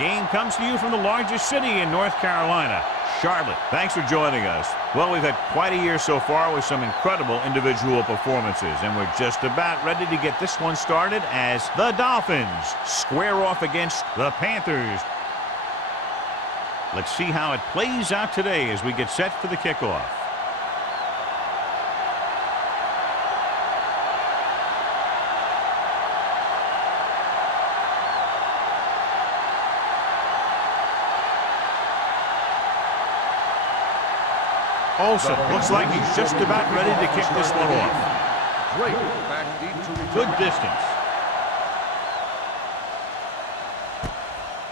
game comes to you from the largest city in North Carolina, Charlotte. Thanks for joining us. Well, we've had quite a year so far with some incredible individual performances, and we're just about ready to get this one started as the Dolphins square off against the Panthers. Let's see how it plays out today as we get set for the kickoff. Olsen looks like he's just about ready to kick this one off. Good distance.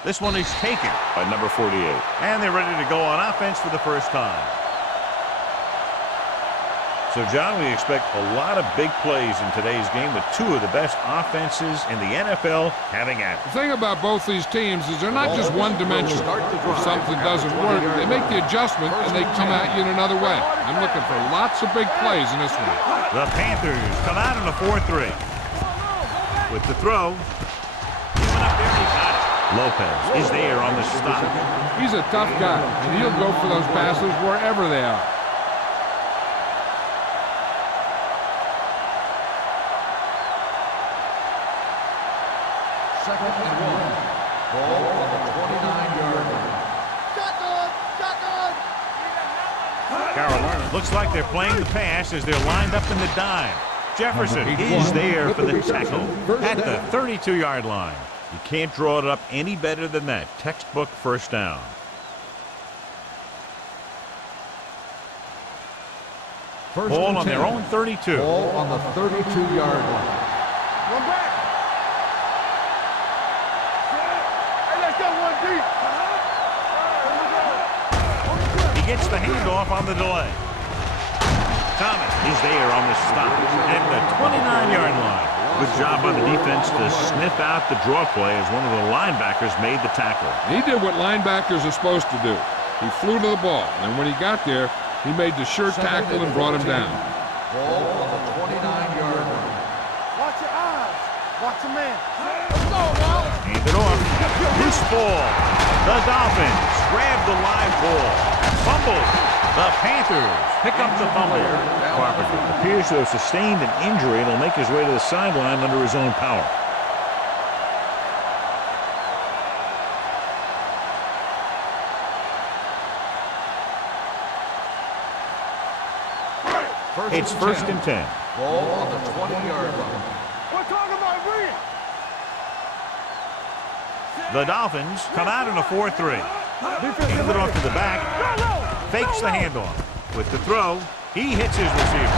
This one is taken by number 48. And they're ready to go on offense for the first time. So, John, we expect a lot of big plays in today's game with two of the best offenses in the NFL having at it. The thing about both these teams is they're not just one-dimensional. If something doesn't work, they make the adjustment and they come at you in another way. I'm looking for lots of big plays in this one. The Panthers come out in a 4-3. With the throw. Coming up there, he got it. Lopez is there on the stop. He's a tough guy, and he'll go for those passes wherever they are. Second and 1. Ball on the 29-yard line. Carolina looks like they're playing the pass as they're lined up in the dime. Jefferson is there for the tackle at the 32-yard line. You can't draw it up any better than that. Textbook first down. Ball on their own 32. Ball on the 32-yard line. One back. Gets the handoff on the delay. Thomas is there on the stop at the 29-yard line. Good job on the defense to sniff out the draw play as one of the linebackers made the tackle. He did what linebackers are supposed to do. He flew to the ball, and when he got there, he made the sure tackle and brought him down. Ball on the 29-yard line. Watch your eyes. Watch your man. Let's go, now. Hand it off. Loose ball. The Dolphins grab the live ball. Fumble. The Panthers pick up the fumble. Carpenter appears to have sustained an injury and will make his way to the sideline under his own power. It's first and 10. Ball on the 20-yard line. We're talking about Reed. The Dolphins come out in a 4-3. Hands it off to the back. Fakes the handoff. With the throw, he hits his receiver.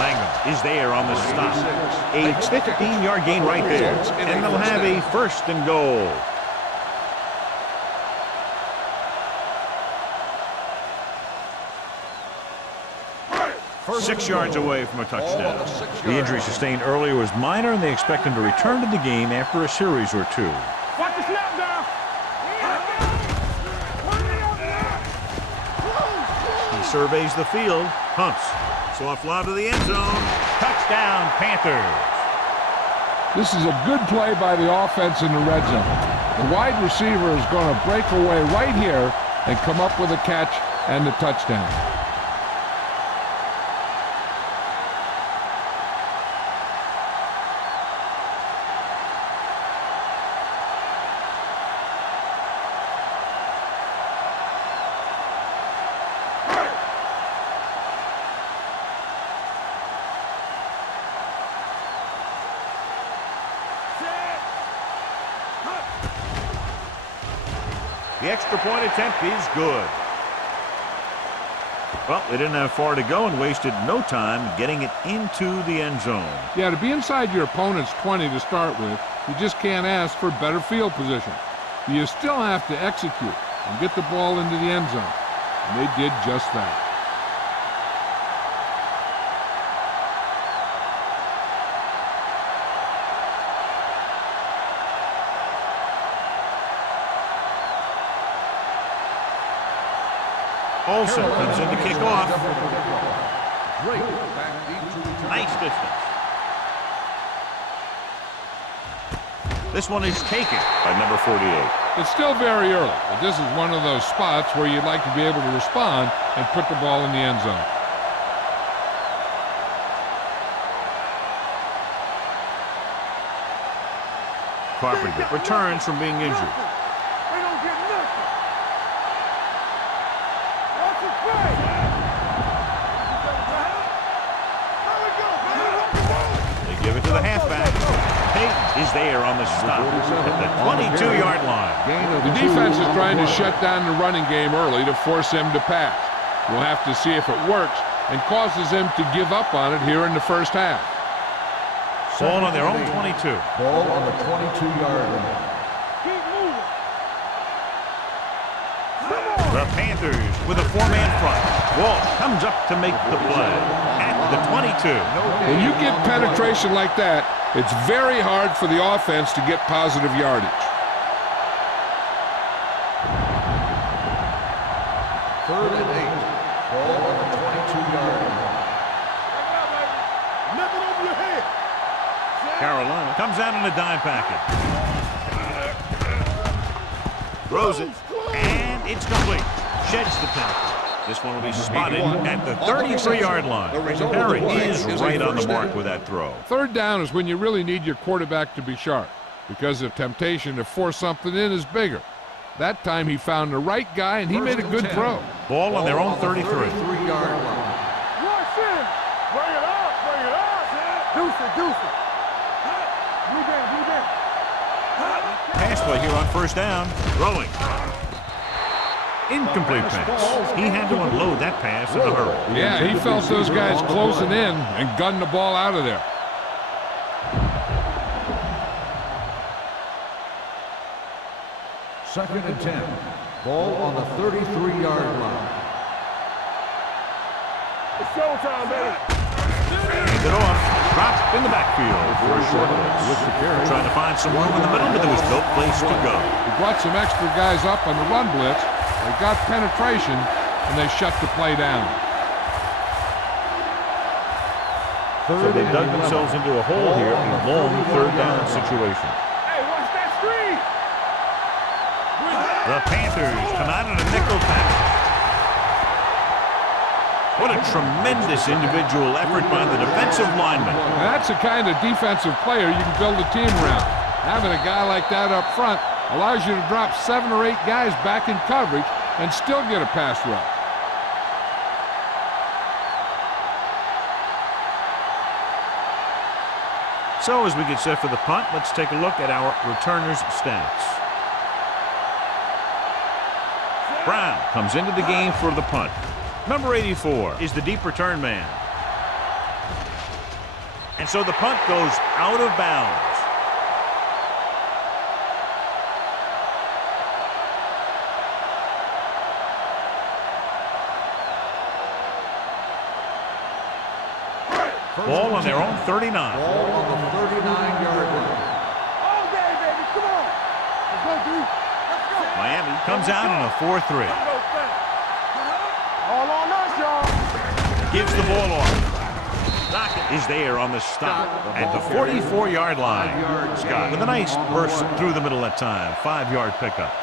Langham is there on the stop. A 15-yard gain right there. And they'll have a first and goal. Six yards away from a touchdown. The injury sustained earlier was minor, and they expect him to return to the game after a series or two. Watch the snap down. He surveys the field, pumps, soft lob to the end zone, touchdown Panthers. This is a good play by the offense in the red zone. The wide receiver is going to break away right here and come up with a catch and the touchdown. The extra point attempt is good. Well, they didn't have far to go and wasted no time getting it into the end zone. Yeah, to be inside your opponent's 20 to start with, you just can't ask for better field position. You still have to execute and get the ball into the end zone. And they did just that. Olsen comes in to kick off. Nice distance. This one is taken by number 48. It's still very early, but this is one of those spots where you'd like to be able to respond and put the ball in the end zone. Carpenter returns from being injured. They don't get nothing. Watch it play. There we go, baby. They give it to the halfback. Payton is there on the stop at the 22-yard line. The defense is trying to shut down the running game early to force him to pass. We'll have to see if it works and causes him to give up on it here in the first half. Ball on their own 22. Ball on the 22-yard line. Keep moving. The Panthers with a four-man front. Wall comes up to make the play at the 22. When you get penetration like that, it's very hard for the offense to get positive yardage. Third and 8. Ball on the 22-yard line. Nothing over your head. Carolina comes out in a dime package. Throws it, and it's complete. Sheds the penalty. This one will be spotted at the 33-yard line. Perry is right on the mark with that throw. Third down is when you really need your quarterback to be sharp because the temptation to force something in is bigger. That time he found the right guy, and he made a good throw. Ball on their own 33. 33-yard line. Rush in. Bring it up. Bring it up. Deuce it. Deuce it. Blue down. Blue down. Pass play here on first down. Throwing. Incomplete pass. He had to unload that pass in a hurry. Yeah, he felt those guys closing in and gunned the ball out of there. Second and 10. Ball on the 33-yard line. It's showtime, baby. Hand it off. Dropped in the backfield for a short loss. Trying to find some room in the middle, but there was no place to go. He brought some extra guys up on the run blitz. They got penetration, and they shut the play down. So they dug themselves into a hole here in a long third down situation. Hey, watch that screen. The Panthers come out in a nickel package. What a tremendous individual effort by the defensive lineman. Now, that's the kind of defensive player you can build a team around. Having a guy like that up front allows you to drop 7 or 8 guys back in coverage and still get a pass rush. So as we get set for the punt, let's take a look at our returners' stats. Brown comes into the game for the punt. Number 84 is the deep return man. And so the punt goes out of bounds. Ball on their own 39. Ball on the 39-yard line. All day, baby. Come on. Let's go, dude. Let's go. Miami comes out in a 4-3. All on us, y'all. Gives the ball off. Dockett is there on the stop at the 44-yard line. Scott with a nice burst through the middle that time. 5-yard pickup.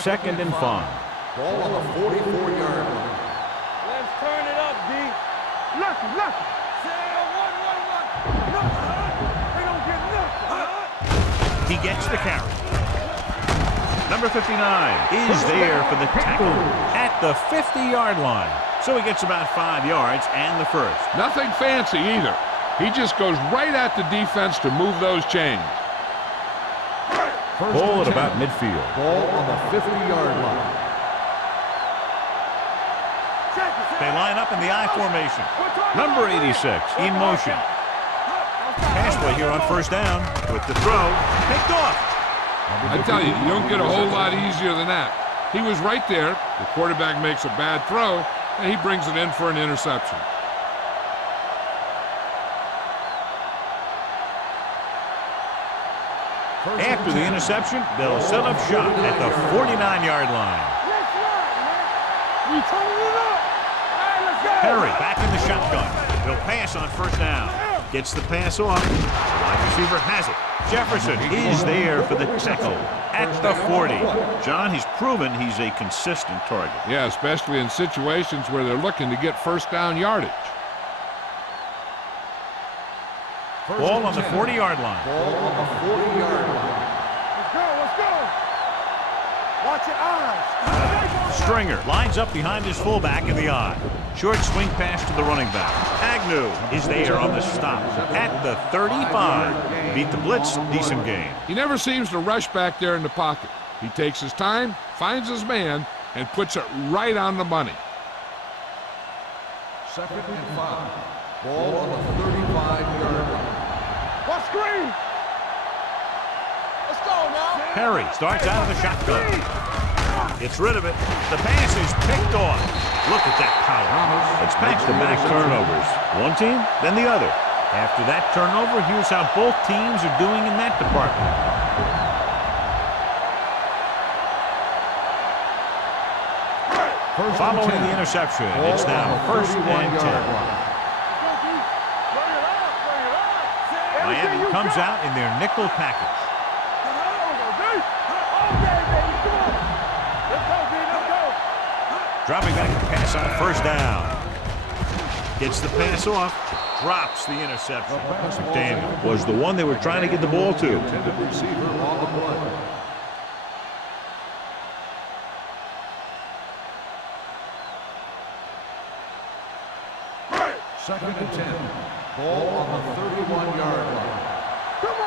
Second and 5. Ball on the 44-yard line. Let's turn it up, D. Lucky, lucky. They don't get nothing. He gets the carry. Number 59 is there for the tackle at the 50-yard line. So he gets about 5 yards and the first. Nothing fancy either. He just goes right at the defense to move those chains. Ball at about midfield. Ball on the 50-yard line. They line up in the I formation. Number 86 in motion. Pass play here on first down with the throw. Picked off. I tell you, you don't get a whole lot easier than that. He was right there. The quarterback makes a bad throw, and he brings it in for an interception. After the interception, they'll set up shop at the 49-yard line. Let's run, man. We turning it up. All right, let's go. Perry back in the shotgun. He'll pass on first down. Gets the pass off. The wide receiver has it. Jefferson is there for the tackle at the 40. John, he's proven he's a consistent target. Yeah, especially in situations where they're looking to get first down yardage. Ball on the 40-yard line. Ball on the 40-yard line. Let's go. Watch your eyes. Stringer lines up behind his fullback in the I. Short swing pass to the running back. Agnew is there on the stop at the 35. Beat the blitz, decent game. He never seems to rush back there in the pocket. He takes his time, finds his man, and puts it right on the money. 2nd and 5. Ball on the 35-yard line. Watch screen. Let's go now. Perry starts out of the shotgun. Gets rid of it. The pass is picked off. Look at that power. It's back-to-back turnovers. One team, then the other. After that turnover, here's how both teams are doing in that department. Following the interception, it's now 1st and 10. Miami comes out in their nickel package. Dropping back to pass on first down. Gets the pass off. Drops the interception. McDaniel was the one they were trying to get the ball to. Intended receiver on the play. Second and 10. Ball on the 31-yard line. Come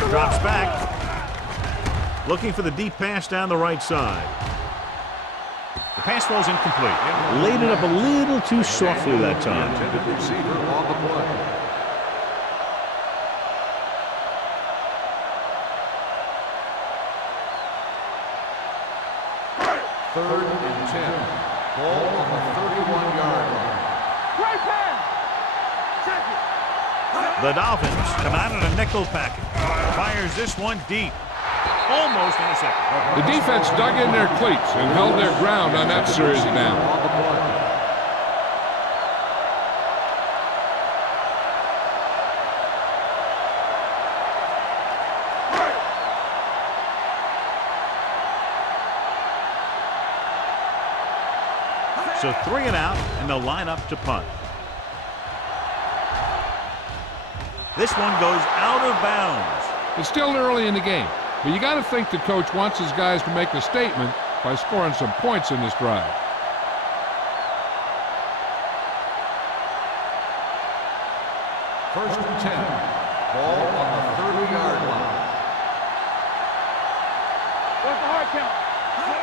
on. Drops back. Looking for the deep pass down the right side. The pass falls incomplete. Laid it up a little too softly that time. Intended receiver on the play. Third and 10. Ball on the 31-yard line. Great pass. Check it. The Dolphins come out in a nickel package. Fires this one deep. Almost intercepted. The defense dug in their cleats and held their ground on that series down. On the play. So 3 and out, and they'll line up to punt. This one goes out of bounds. It's still early in the game, but you got to think the coach wants his guys to make a statement by scoring some points in this drive. First and 10. Ball on the 30-yard line. What's the hard count?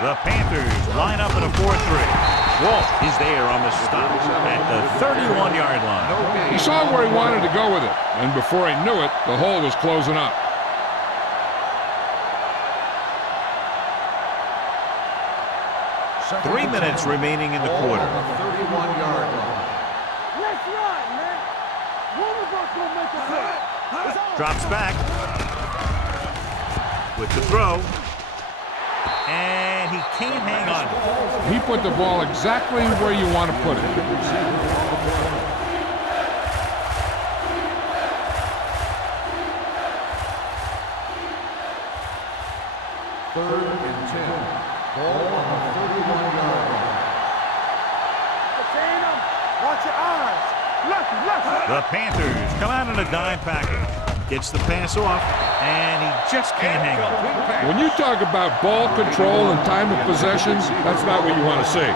The Panthers line up in a 4-3. Walt is there on the stop at the 31-yard line. He saw where he wanted to go with it, and before he knew it, the hole was closing up. Second 3 and minutes 10. remaining in the Ball quarter. on the 31-yard line. Let's run, man. One of us gonna make a play. It's on. Drops back. With the throw. And he can't hang on. He put the ball exactly where you want to put it. Third and 10. Ball on the 31-yard line. Contain him. Watch your eyes. Lefty. The Panthers come out in a dime package. Gets the pass off, and he just can't hang on. When you talk about ball control and time of possessions, that's not what you want to see.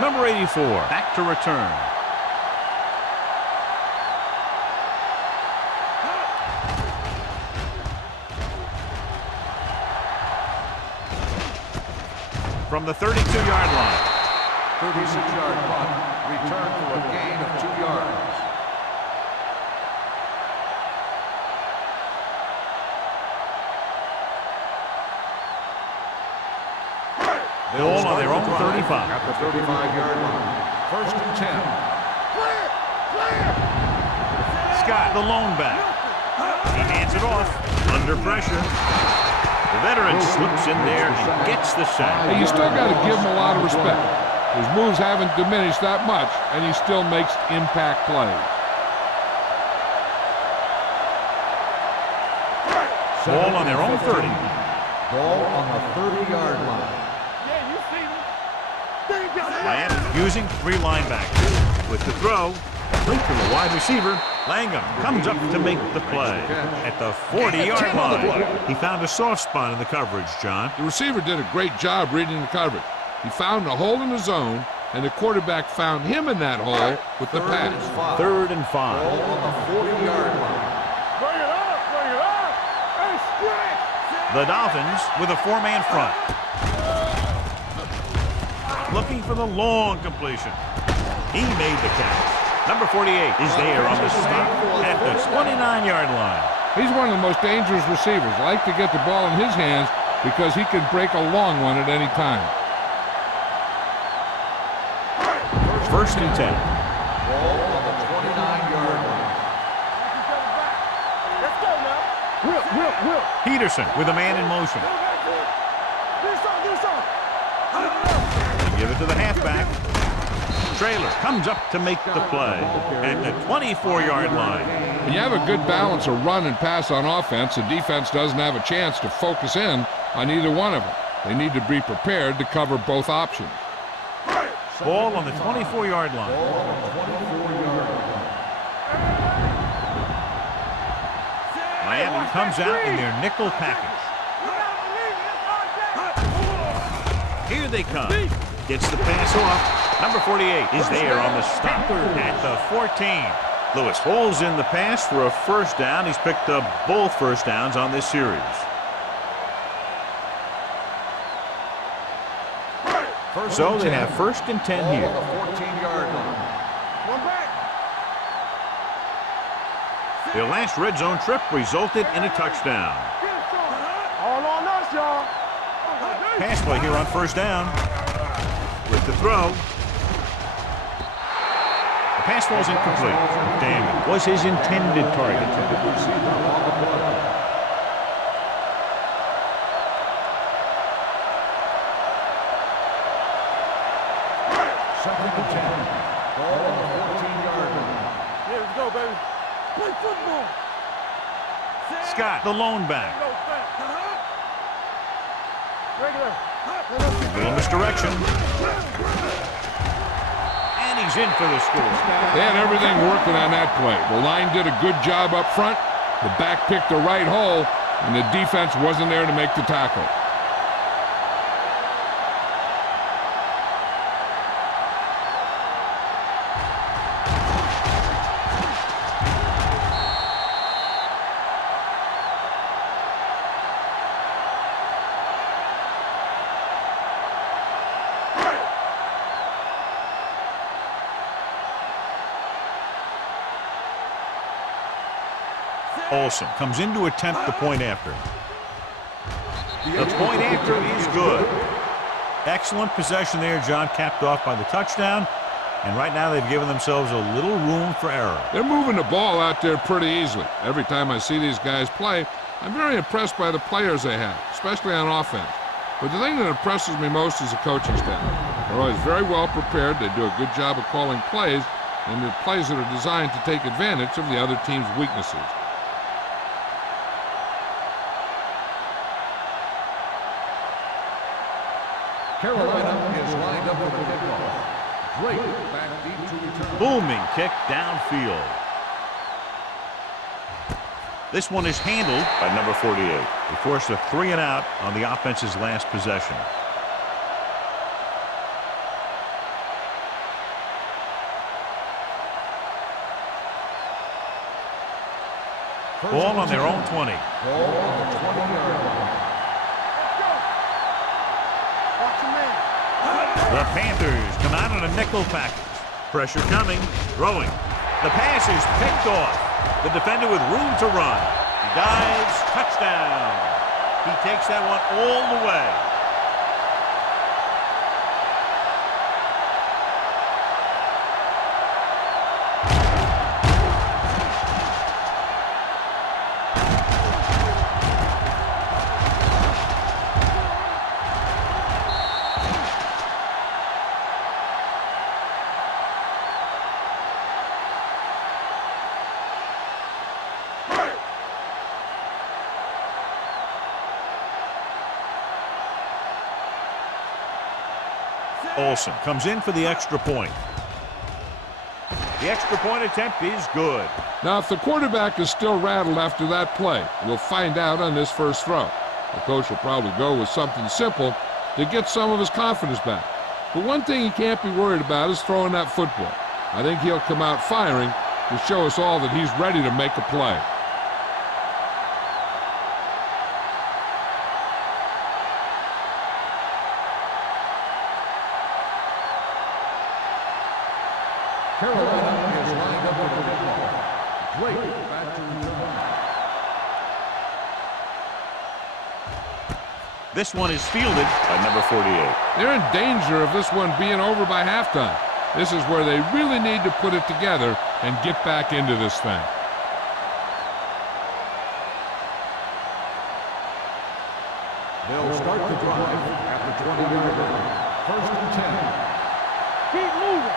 Number 84, back to return. From the 32-yard line. 36-yard punt. Return for a gain of 2 yards. Ball on their own 35. At the 35-yard line. First and 10. Clear! Clear! Scott, the lone back. He hands it off. Under pressure. The veteran slips in there and gets the sack. Hey, you still got to give him a lot of respect. His moves haven't diminished that much, and he still makes impact plays. Ball on their own 30. Ball on the 30-yard line. Yeah, you see me. Miami using 3 linebackers. With the throw, complete to the wide receiver. Langham comes up to make the play at the 40-yard line. He found a soft spot in the coverage, John. The receiver did a great job reading the coverage. He found a hole in the zone, and the quarterback found him in that hole with the pass. 3rd and 5. Ball on the 40-yard line. Bring it up, and stretch. The Dolphins with a 4-man front. Looking for the long completion. He made the catch. Number 48 is there on the stop at the 29-yard line. He's one of the most dangerous receivers. Like to get the ball in his hands because he can break a long one at any time. First and 10. Ball on the 29-yard line. Let's go now. Whip. Peterson with a man in motion. Do something. They give it to the halfback. Trailer comes up to make the play at the 24-yard line. When you have a good balance of run and pass on offense, the defense doesn't have a chance to focus in on either one of them. They need to be prepared to cover both options. Ball on the 24-yard line. Miami comes out in their nickel package. Here they come. Gets the pass off. Number 48 is there on the stop at the 14. Lewis holds in the pass for a first down. He's picked up both first downs on this series. So they have first and 10 here. Ball on the 14-yard line. One back. Their last red zone trip resulted in a touchdown. All on us, y'all. Pass play here on first down. With the throw. The pass falls incomplete. Damn, was his intended target. Second and 10. Ball on the 14-yard line. Yeah, let's go, baby. Play football. Scott, the lone back. Regular. Little misdirection. And he's in for the score. They had everything working on that play. The line did a good job up front. The back picked the right hole, and the defense wasn't there to make the tackle. Olsen comes in to attempt the point after. The point after is good. Excellent possession there, John, capped off by the touchdown. And right now they've given themselves a little room for error. They're moving the ball out there pretty easily. Every time I see these guys play, I'm very impressed by the players they have, especially on offense. But the thing that impresses me most is the coaching staff. They're always very well prepared. They do a good job of calling plays, and the plays that are designed to take advantage of the other team's weaknesses. Carolina is lined up for the kickoff. Drake back deep to return. Booming kick downfield. This one is handled by number 48. They forced a 3-and-out on the offense's last possession. Ball on their own 20. Ball on the 20-yard line. The Panthers come out in a nickel package. Pressure coming. Throwing. The pass is picked off. The defender with room to run. He dives. Touchdown. He takes that one all the way. Olsen comes in for the extra point. The extra point attempt is good. Now, if the quarterback is still rattled after that play, we'll find out on this first throw. The coach will probably go with something simple to get some of his confidence back. But one thing he can't be worried about is throwing that football. I think he'll come out firing to show us all that he's ready to make a play. Carolina is lined up with the football. Drake back to return. This one is fielded by number 48. They're in danger of this one being over by halftime. This is where they really need to put it together and get back into this thing. They'll start the drive at the 20-yard line. First and 10. Keep moving.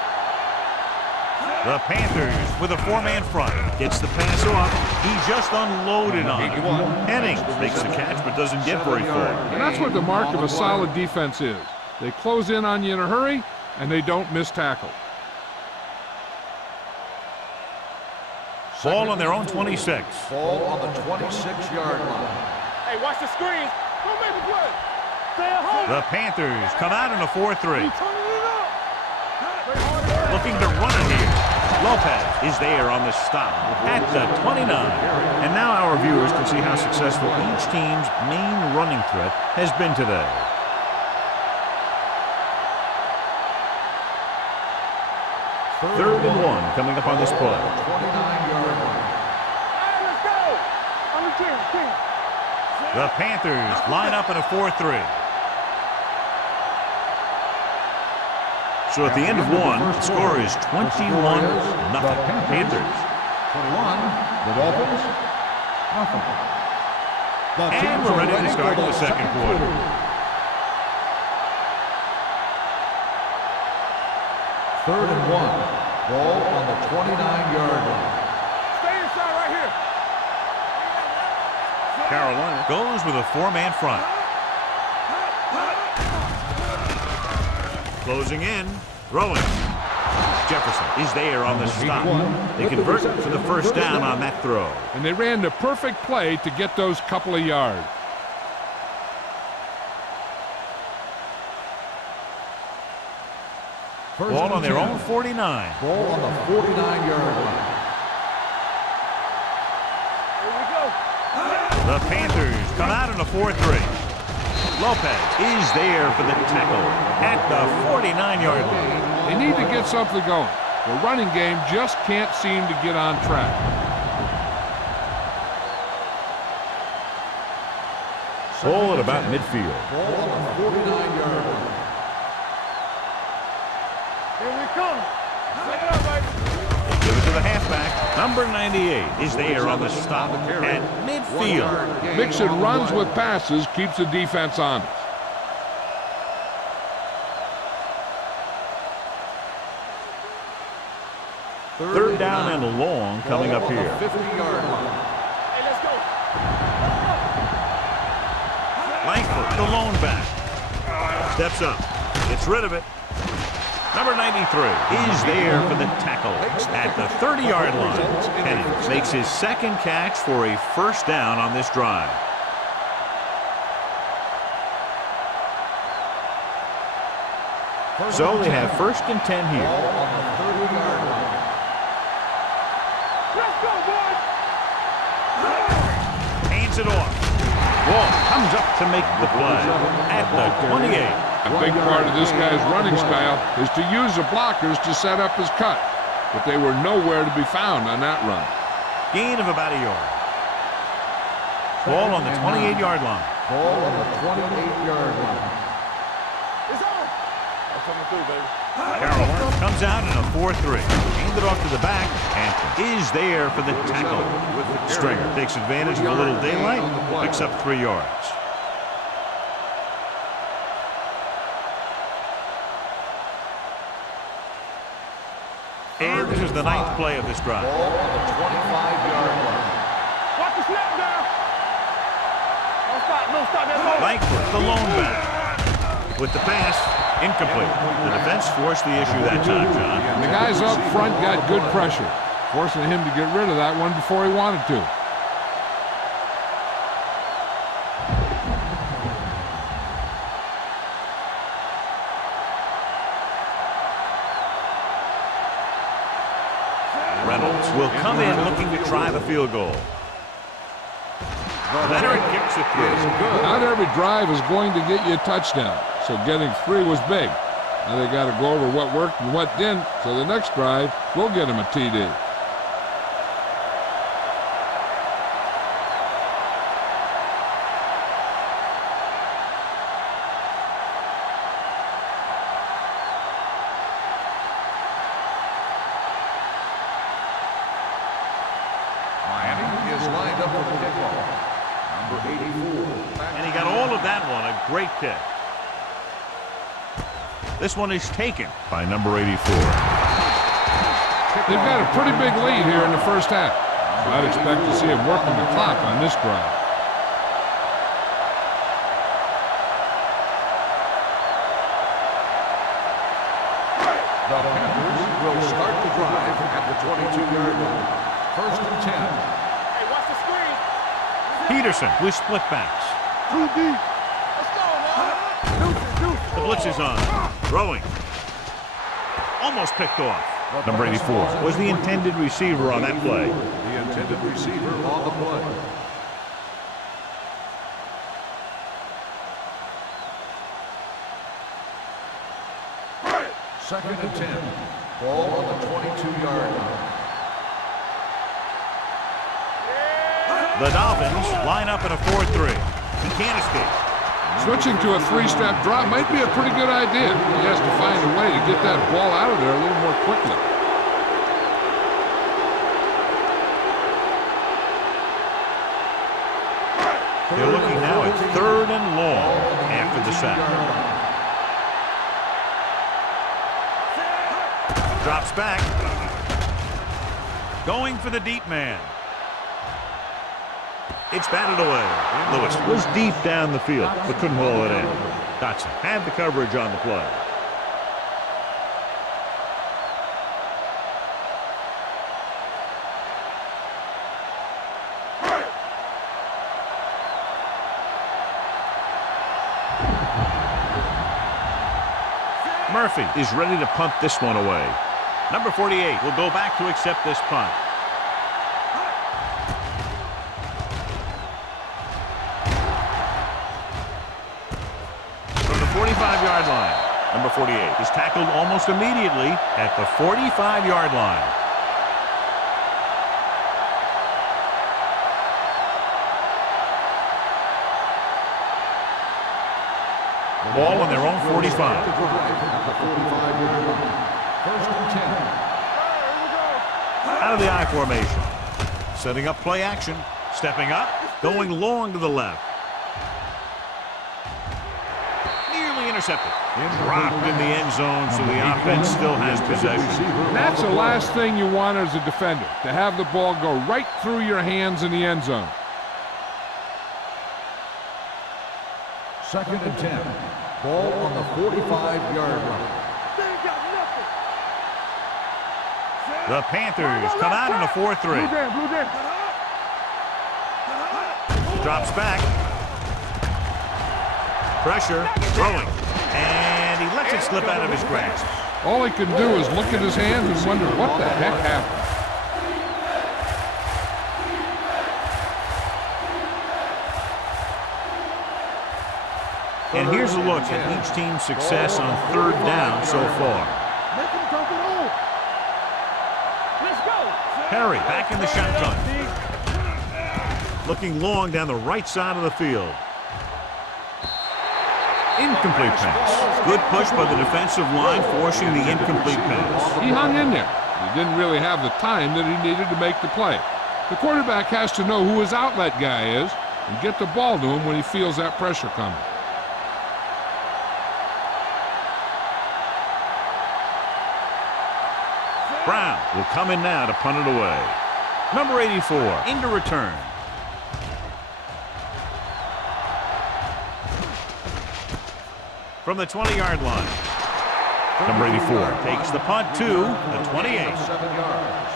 The Panthers with a four-man front. Gets the pass off. He just unloaded on it. Hennings makes the catch but doesn't get very far. And that's what the mark of a solid defense is. They close in on you in a hurry, and they don't miss tackle. Ball on their own 26. Ball on the 26-yard line. Hey, watch the screen. Don't make a play. Stay at home. The Panthers come out in a 4-3. You turning it up. Play harder. Looking to run it here. Lopez is there on the stop at the 29. And now our viewers can see how successful each team's main running threat has been today. Third and 1 coming up on this play. 29-yard line. Hey, let's go. On the team. The Panthers line up in a 4-3. So at the end of one, the score is 21-0. Panthers. 21, the Dolphins, nothing. And we're ready to start the second quarter. Third and 1. Ball on the 29-yard line. Stay inside right here. Carolina goes with a four-man front. Closing in, throwing. Jefferson is there on the stop. They convert for the first down on that throw. And they ran the perfect play to get those couple of yards. Ball on their own 49. Ball on the 49-yard line. Here we go. The Panthers come out in a 4-3. Lopez is there for the tackle at the 49-yard line. They need to get something going. The running game just can't seem to get on track. Ball at about midfield. Ball on the 49-yard line. Here we come. Take it up, baby. Give it to the halfback. Number 98 is there on the stop at midfield. Mixing runs with passes keeps the defense honest. Third down and long coming up here. 50-yard line. Hey, let's go. Langford, the lone back. Steps up. Gets rid of it. Number 93 is there for the tackle at the 30-yard line. Hennings makes his second catch for a first down on this drive. So they have first and 10 here. Ball on the 30-yard line. Let's go, boys. Hands it off. Wall comes up to make the play at the 28. A big part of this guy's running style is to use the blockers to set up his cut. But they were nowhere to be found on that run. Gain of about a yard. Ball on the 28-yard line. Ball on the 28-yard line. It's on. I'm coming through, baby. Carolina comes out in a 4-3. Hand it off to the back and is there for the tackle. Stringer takes advantage of a little daylight, picks up 3 yards. And this is the 9th play of this drive. Ball on the 25-yard line. Watch the snap down. Don't stop that. Langford, the lone back. With the pass, Incomplete. The defense forced the issue that time, John. And the guys up front got good pressure, forcing him to get rid of that one before he wanted to. Reynolds will come in looking to try the field goal. Leonard kicks it through. Not every drive is going to get you a touchdown, so getting 3 was big. Now they got to go over what worked and what didn't, so the next drive will get him a TD. Miami is lined up for the kickoff. Number 84. And he got all of that one. A great kick. This one is taken by number 84. They've got a pretty big lead here in the first half. So I'd expect to see him working the clock on this drive. The Panthers will start the drive at the 22-yard line. First and 10. Hey, watch the screen. Peterson with split backs. Too deep. Let's go, man. Deuce. The blitz is on. Throwing. Almost picked off. Number 84 was the intended receiver on that play. The intended receiver on the play. Second and 10. Ball on the 22-yard line. The Dolphins line up in a 4-3. He can't escape. Switching to a 3-step drop might be a pretty good idea. He has to find a way to get that ball out of there a little more quickly. They're looking now at 3rd and long after the sack. Drops back. Going for the deep man. It's batted away. Lewis was deep down the field, but couldn't haul it in. Dotson had the coverage on the play. Murphy is ready to punt this one away. Number 48 will go back to accept this punt. From the 45-yard line, number 48 is tackled almost immediately at the 45-yard line. Ball on their own 45. First and 10. Out of the I formation. Setting up play action. Stepping up. Going long to the left. Nearly intercepted. Dropped in the end zone, so the offense still has possession. That's the last thing you want as a defender, to have the ball go right through your hands in the end zone. Second and 10. Ball on the 45-yard line. They ain't got nothing. The Panthers come out in a 4-3. Blue jam. Drops back. Pressure. Throwing. And he lets it slip out of his grasp. All he can do is look at his hands and wonder what the heck happened. And here's a look at each team's success on 3rd down so far. Make him come home. Let's go. Perry back in the shotgun. Looking long down the right side of the field. Incomplete pass. Good push by the defensive line, forcing the incomplete pass. He hung in there. He didn't really have the time that he needed to make the play. The quarterback has to know who his outlet guy is and get the ball to him when he feels that pressure coming. Brown will come in now to punt it away. Number 84 into return. From the 20-yard line, Number 84 takes the punt to the 28. 7 yards.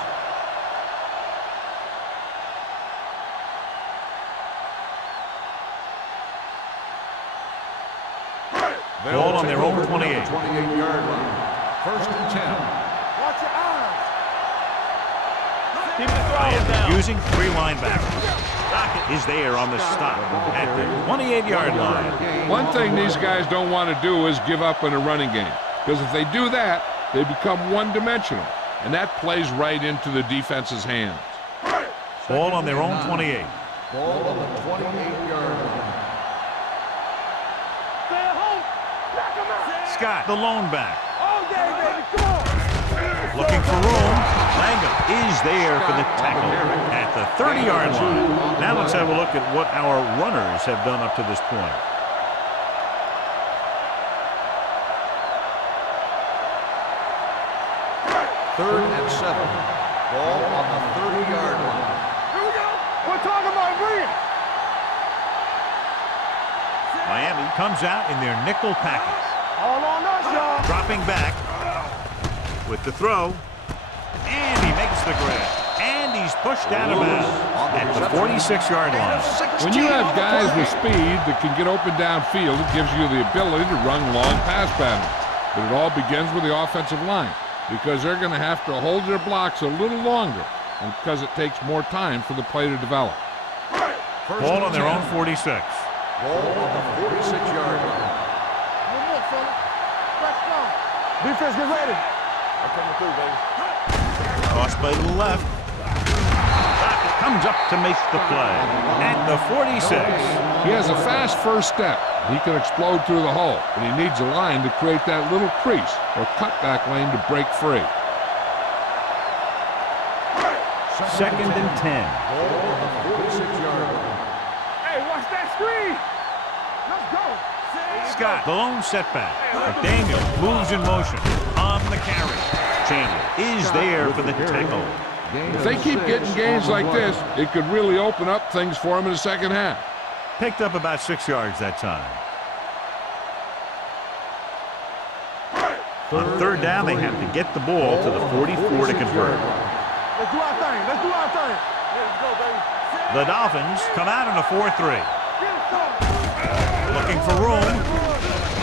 Ball on their own 28. 28-yard line. First and 10. Watch your eyes. Keep the Miami throw down. using 3 linebackers. Rocket is there on the stop at the 28-yard line. One thing these guys don't want to do is give up in a running game, because if they do that, they become one-dimensional, and that plays right into the defense's hands. Ball on their own 28. Ball on the 28-yard line. Stay at home. Back him out. Scott, the lone back. All day, baby. Come on. Looking for room. Langham is there for the tackle at the 30-yard line. Now let's have a look at what our runners have done up to this point. Third and 7. Ball on the 30-yard line. Here we go. We're talking about bringing. Miami comes out in their nickel package. All on us, y'all. Dropping back with the throw. And he makes the grab. And he's pushed out of bounds at the 46-yard line. When you have guys with speed that can get open downfield, it gives you the ability to run long pass patterns. But it all begins with the offensive line, because they're going to have to hold their blocks a little longer, and because it takes more time for the play to develop. Ball on their own 46. Ball on the 46-yard line. One more, fella. Let's go. Defense, get ready. I'm coming through, baby. Toss by the left. Rocket comes up to make the play at the 46. He has a fast first step. He can explode through the hole, but he needs a line to create that little crease or cutback lane to break free. Second and 10. Ball on the 46-yard line. Hey, watch that screen. Let's go. Scott, the lone setback. McDaniel moves in motion on the carry. Chandler is there for the tackle. If they keep getting gains like this, it could really open up things for him in the second half. Picked up about 6 yards that time. On third down, they have to get the ball to the 44 to convert. Let's do our thing. Let's do our thing. Let's go, baby. The Dolphins come out in a 4-3. Get it started. Looking for room.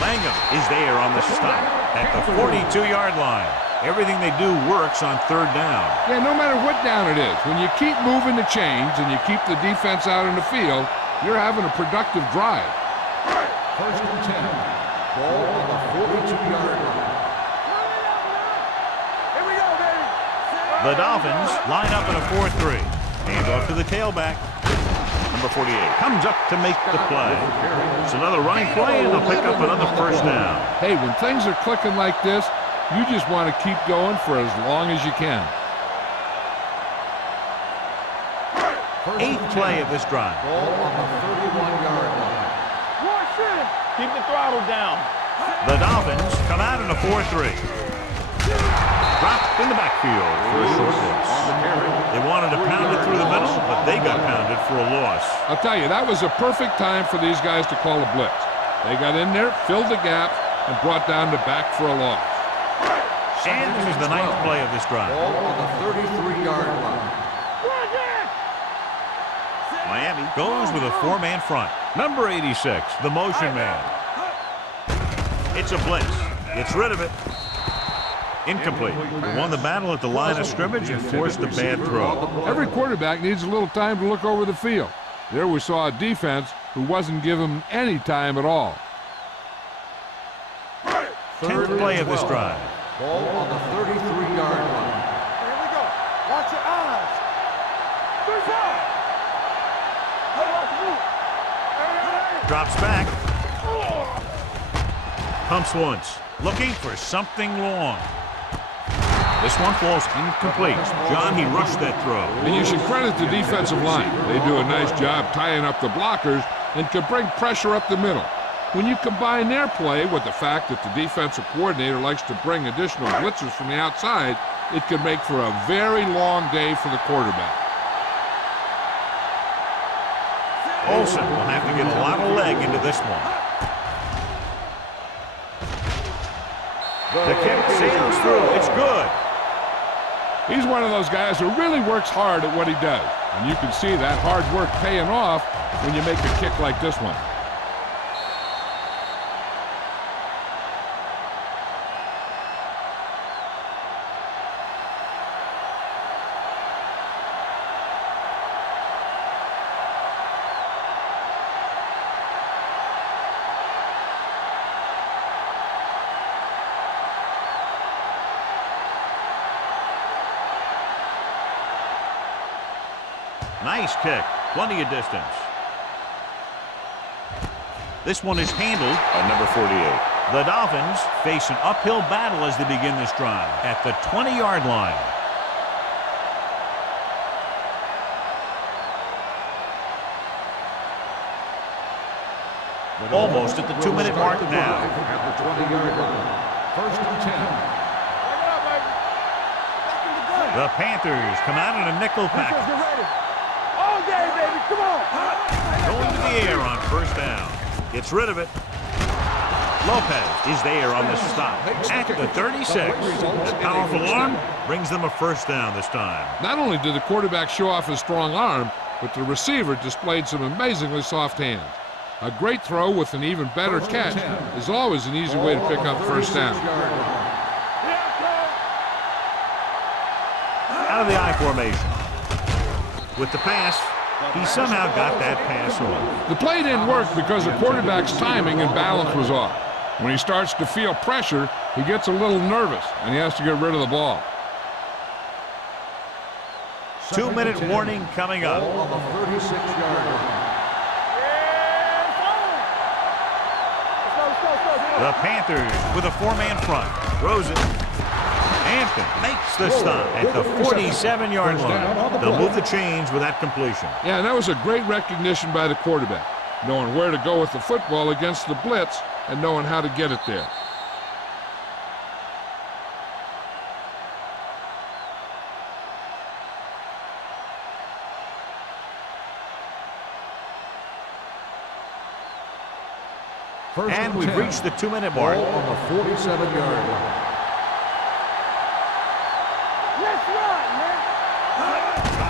Langham is there on the stop at the 42-yard line. Everything they do works on third down. Yeah, no matter what down it is, when you keep moving the chains and you keep the defense out in the field, you're having a productive drive. First and 10. Ball on the 42-yard line. Here we go, baby. The Dolphins line up in a 4-3. Hand off to the tailback. Number 48 comes up to make the play. It's another running play, and they'll pick up another first down. Hey, when things are clicking like this, you just want to keep going for as long as you can. Eighth play of this drive. Ball on the 31-yard line. Watch it. Keep the throttle down. The Dolphins come out in a 4-3. Dropped in the backfield for a short loss. They wanted to pound it through the middle, but they got pounded for a loss. I'll tell you, that was a perfect time for these guys to call a blitz. They got in there, filled the gap, and brought down the back for a loss. And this is the ninth play of this drive. Ball on the 33-yard line. Miami goes with a 4-man front. Number 86, the motion man. It's a blitz. Gets rid of it. Incomplete. They won the battle at the line of scrimmage and forced a bad throw. Every quarterback needs a little time to look over the field. There we saw a defense who wasn't given any time at all. 10th play of this drive. Ball on the 33-yard line. Here we go. Watch your eyes. 3-4. Drops back. Pumps once. Looking for something long. This one falls incomplete. John, he rushed that throw. And you should credit the defensive line. They do a nice job tying up the blockers and can bring pressure up the middle. When you combine their play with the fact that the defensive coordinator likes to bring additional blitzers from the outside, it can make for a very long day for the quarterback. Olsen will have to get a lot of leg into this one. The kick sails through. It's good. He's one of those guys who really works hard at what he does. And you can see that hard work paying off when you make a kick like this one. Nice kick. Plenty of distance. This one is handled by number 48. The Dolphins face an uphill battle as they begin this drive at the 20-yard line. Almost at the 2-minute mark now. At the 20-yard line. First and 10. The Panthers come out in a nickel package. All day, baby. Come on. Going to the air on first down. Gets rid of it. Lopez is there on the stop at the 36. A powerful arm brings them a first down this time. Not only did the quarterback show off his strong arm, but the receiver displayed some amazingly soft hands. A great throw with an even better catch is always an easy way to pick up first down. Out of the I formation. With the pass, he somehow got that pass off. The play didn't work because the quarterback's timing and balance was off. When he starts to feel pressure, he gets a little nervous, and he has to get rid of the ball. 2-minute warning coming up. On the 36-yard line. The Panthers with a 4-man front. Throws it. Hampton makes the stop at the 47-yard line. They'll move the chains with that completion. Yeah, and that was a great recognition by the quarterback, knowing where to go with the football against the blitz and knowing how to get it there. And we've reached the 2-minute mark. Ball on the 47-yard line.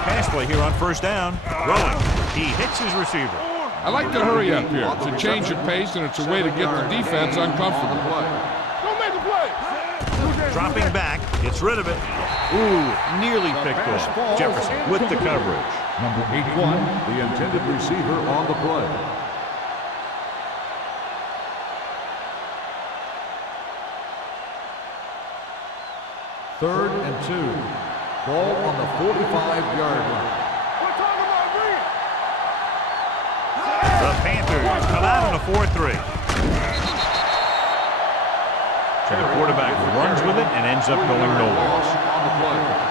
Pass play here on first down. Throwing. He hits his receiver. I like to hurry up here. It's a change of pace, and it's a way to get the defense uncomfortable. Don't make a play. Dropping back. Gets rid of it. Ooh, nearly picked off. Jefferson with the coverage. Number 81, the intended receiver on the play. Third and 2. Ball on the 45-yard line. We're talking about bring it. The Panthers come out on a 4-3. So the quarterback runs with it and ends up going nowhere. On the play.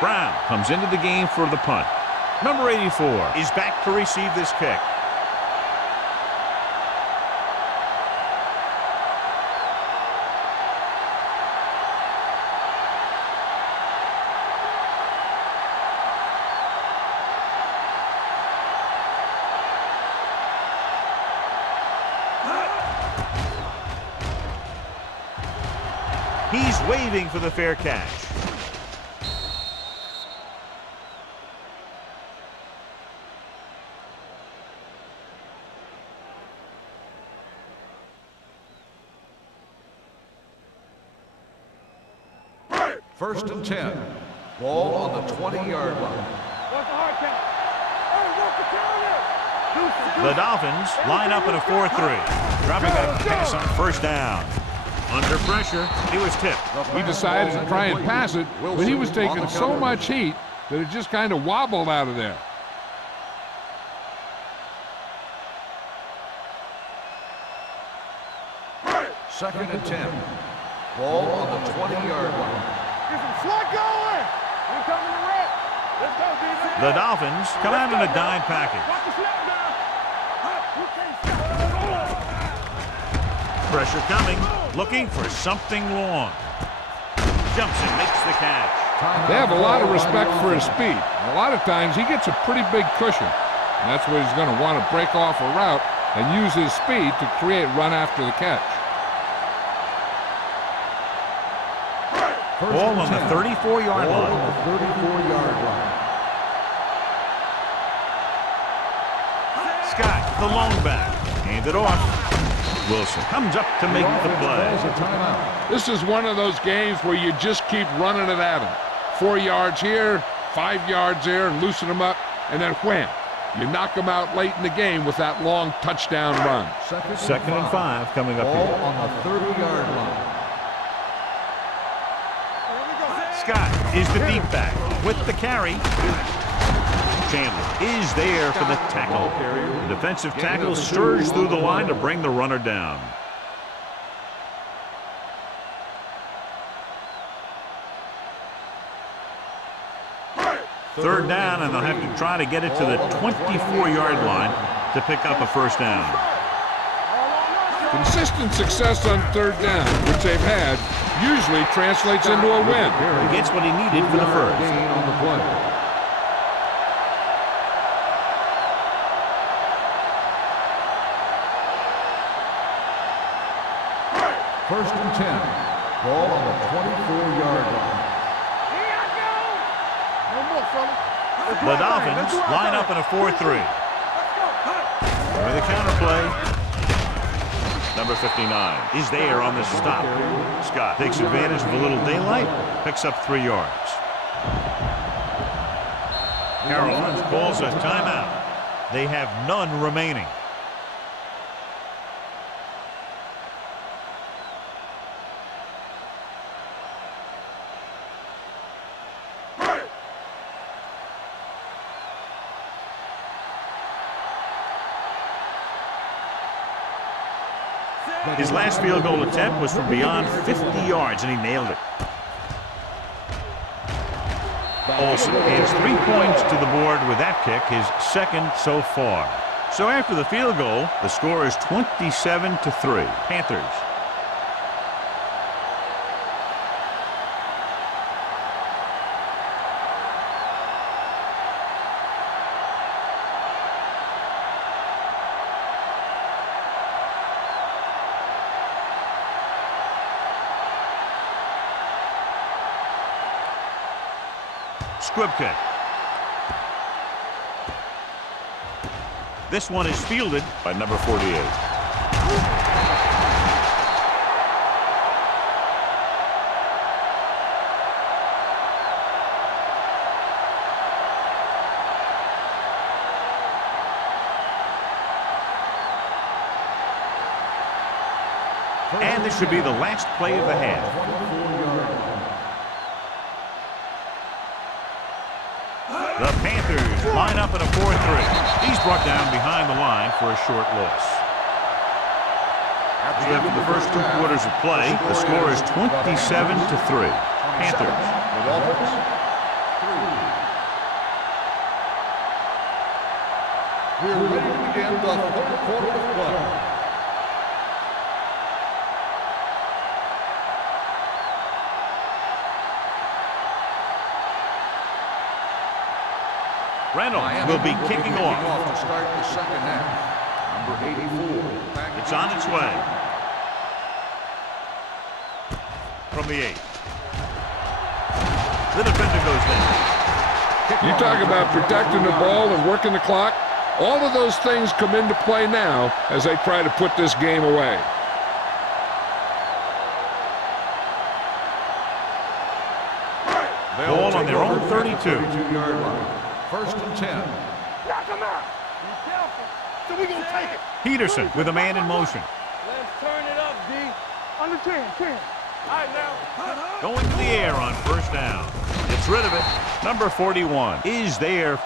Brown comes into the game for the punt. Number 84 is back to receive this kick. He's waving for the fair catch. First and 10. Ball on the 20-yard line. What's the hard count? Hey, what's the counter? The Dolphins line up in a 4-3. Dropping back to pass on first down. Under pressure, he was tipped. He decided to try and pass it, but he was taking so much heat that it just kind of wobbled out of there. Second and 10. Ball on the 20-yard line. Get some slot going. We're coming to rep. Let's go, defense. The Dolphins come out in a dime package. Watch the snap now. You can't stop. Pressure coming, looking for something long. Jumps and makes the catch. They have a lot of respect for his speed. A lot of times he gets a pretty big cushion. And that's where he's going to want to break off a route and use his speed to create run after the catch. Ball on the 34-yard line. 34-yard line. Scott, the lone back. Hand it off. Wilson comes up to make the play. This is one of those games where you just keep running it at him. 4 yards here, 5 yards there, and loosen him up, and then wham. You knock him out late in the game with that long touchdown run. Second and 5 coming up here. On the 30-yard line. Scott is the deep back with the carry. Chandler is there for the tackle. The defensive tackle surges through the line to bring the runner down. Third down, and they'll have to try to get it to the 24-yard line to pick up a first down. Consistent success on third down, which they've had, usually translates into a win. He gets what he needed for the first. On the play. First and 10. Ball on the 24-yard line. The Dolphins line up in a 4-3. With the counter play. Number 59 is there on the stop. Scott takes advantage of a little daylight, picks up 3 yards. Carolina calls a timeout. They have none remaining. His last field goal attempt was from beyond 50 yards, and he nailed it. Olsen adds 3 points to the board with that kick, his second so far. So after the field goal, the score is 27-3. Panthers. Squib kick. This one is fielded by number 48. And this should be the last play of the half. The Panthers line up in a 4-3. He's brought down behind the line for a short loss. After the first 2 quarters of play, the score is 27-3. Panthers. We're ready to begin the third quarter of play. Reynolds will be kicking off. To start the second half. Number 84. It's on its way. From the 8. The defender goes down. You talk about protecting the ball and working the clock. All of those things come into play now as they try to put this game away. Ball on their own 32. 32-yard line. First and 10. Knock him out. Be careful. So we gonna take it. Peterson with a man in motion. Let's turn it up, D. Under 10. All right, now. Going to the air on first down. Gets rid of it. Number 41 is there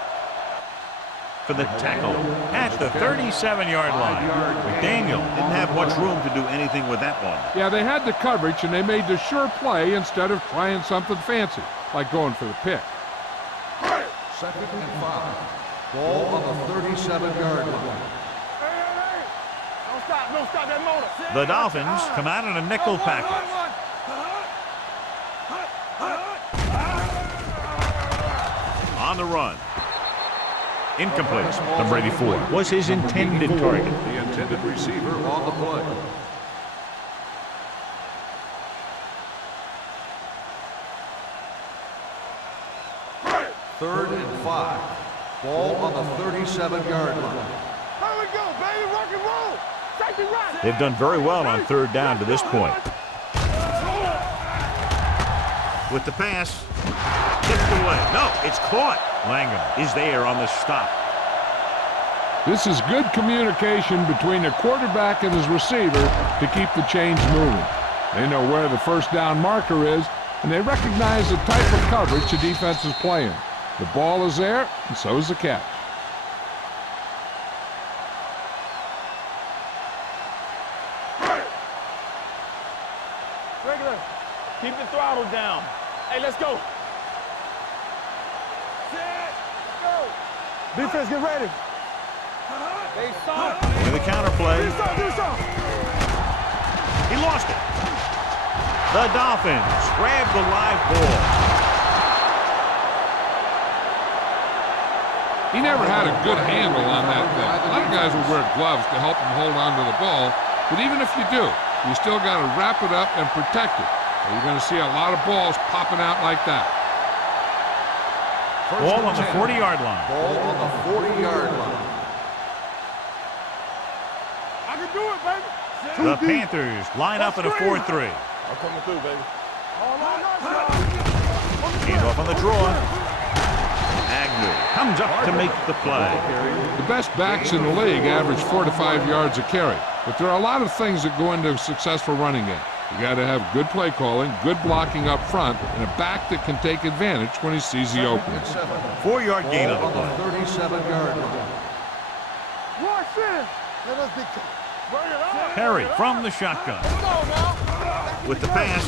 for the tackle at the 37-yard line. McDaniel didn't have much room to do anything with that one. Yeah, they had the coverage, and they made the sure play instead of trying something fancy, like going for the pick. Second and 5. Ball on the 37-yard line. Hey. Don't stop. No, stop that motor. The Dolphins come out in a nickel package. On the run. Incomplete. Number 84 was his intended target. The intended receiver on the play. Third and 5. Ball on the 37-yard line. Here we go, baby. Rock and roll. Safety right. They've done very well on third down to this point. With the pass, tipped away. No, it's caught. Langham is there on the stop. This is good communication between the quarterback and his receiver to keep the chains moving. They know where the first down marker is, and they recognize the type of coverage the defense is playing. The ball is there, and so is the catch. Regular. Keep the throttle down. Hey, let's go. Set. Go. Defense, get ready. They saw. With the counter play. Do something. He lost it. The Dolphins grab the live ball. He never had a good handle on that thing. A lot of guys will wear gloves to help him hold on to the ball, but even if you do, you still got to wrap it up and protect it. Or you're going to see a lot of balls popping out like that. Ball on the 40-yard line. Ball on the 40-yard line. I can do it, baby. The Panthers line up in a 4-3. I'm coming through, baby. Hand off on the draw. Agnew comes up to make the play. The best backs in the league average 4 to 5 yards a carry, but there are a lot of things that go into a successful running game. You got to have good play calling, good blocking up front, and a back that can take advantage when he sees the openings. 4-yard gain on the play. 37-yard line. Rush in. Let us be careful. Bring it on. Perry from the shotgun. With the pass,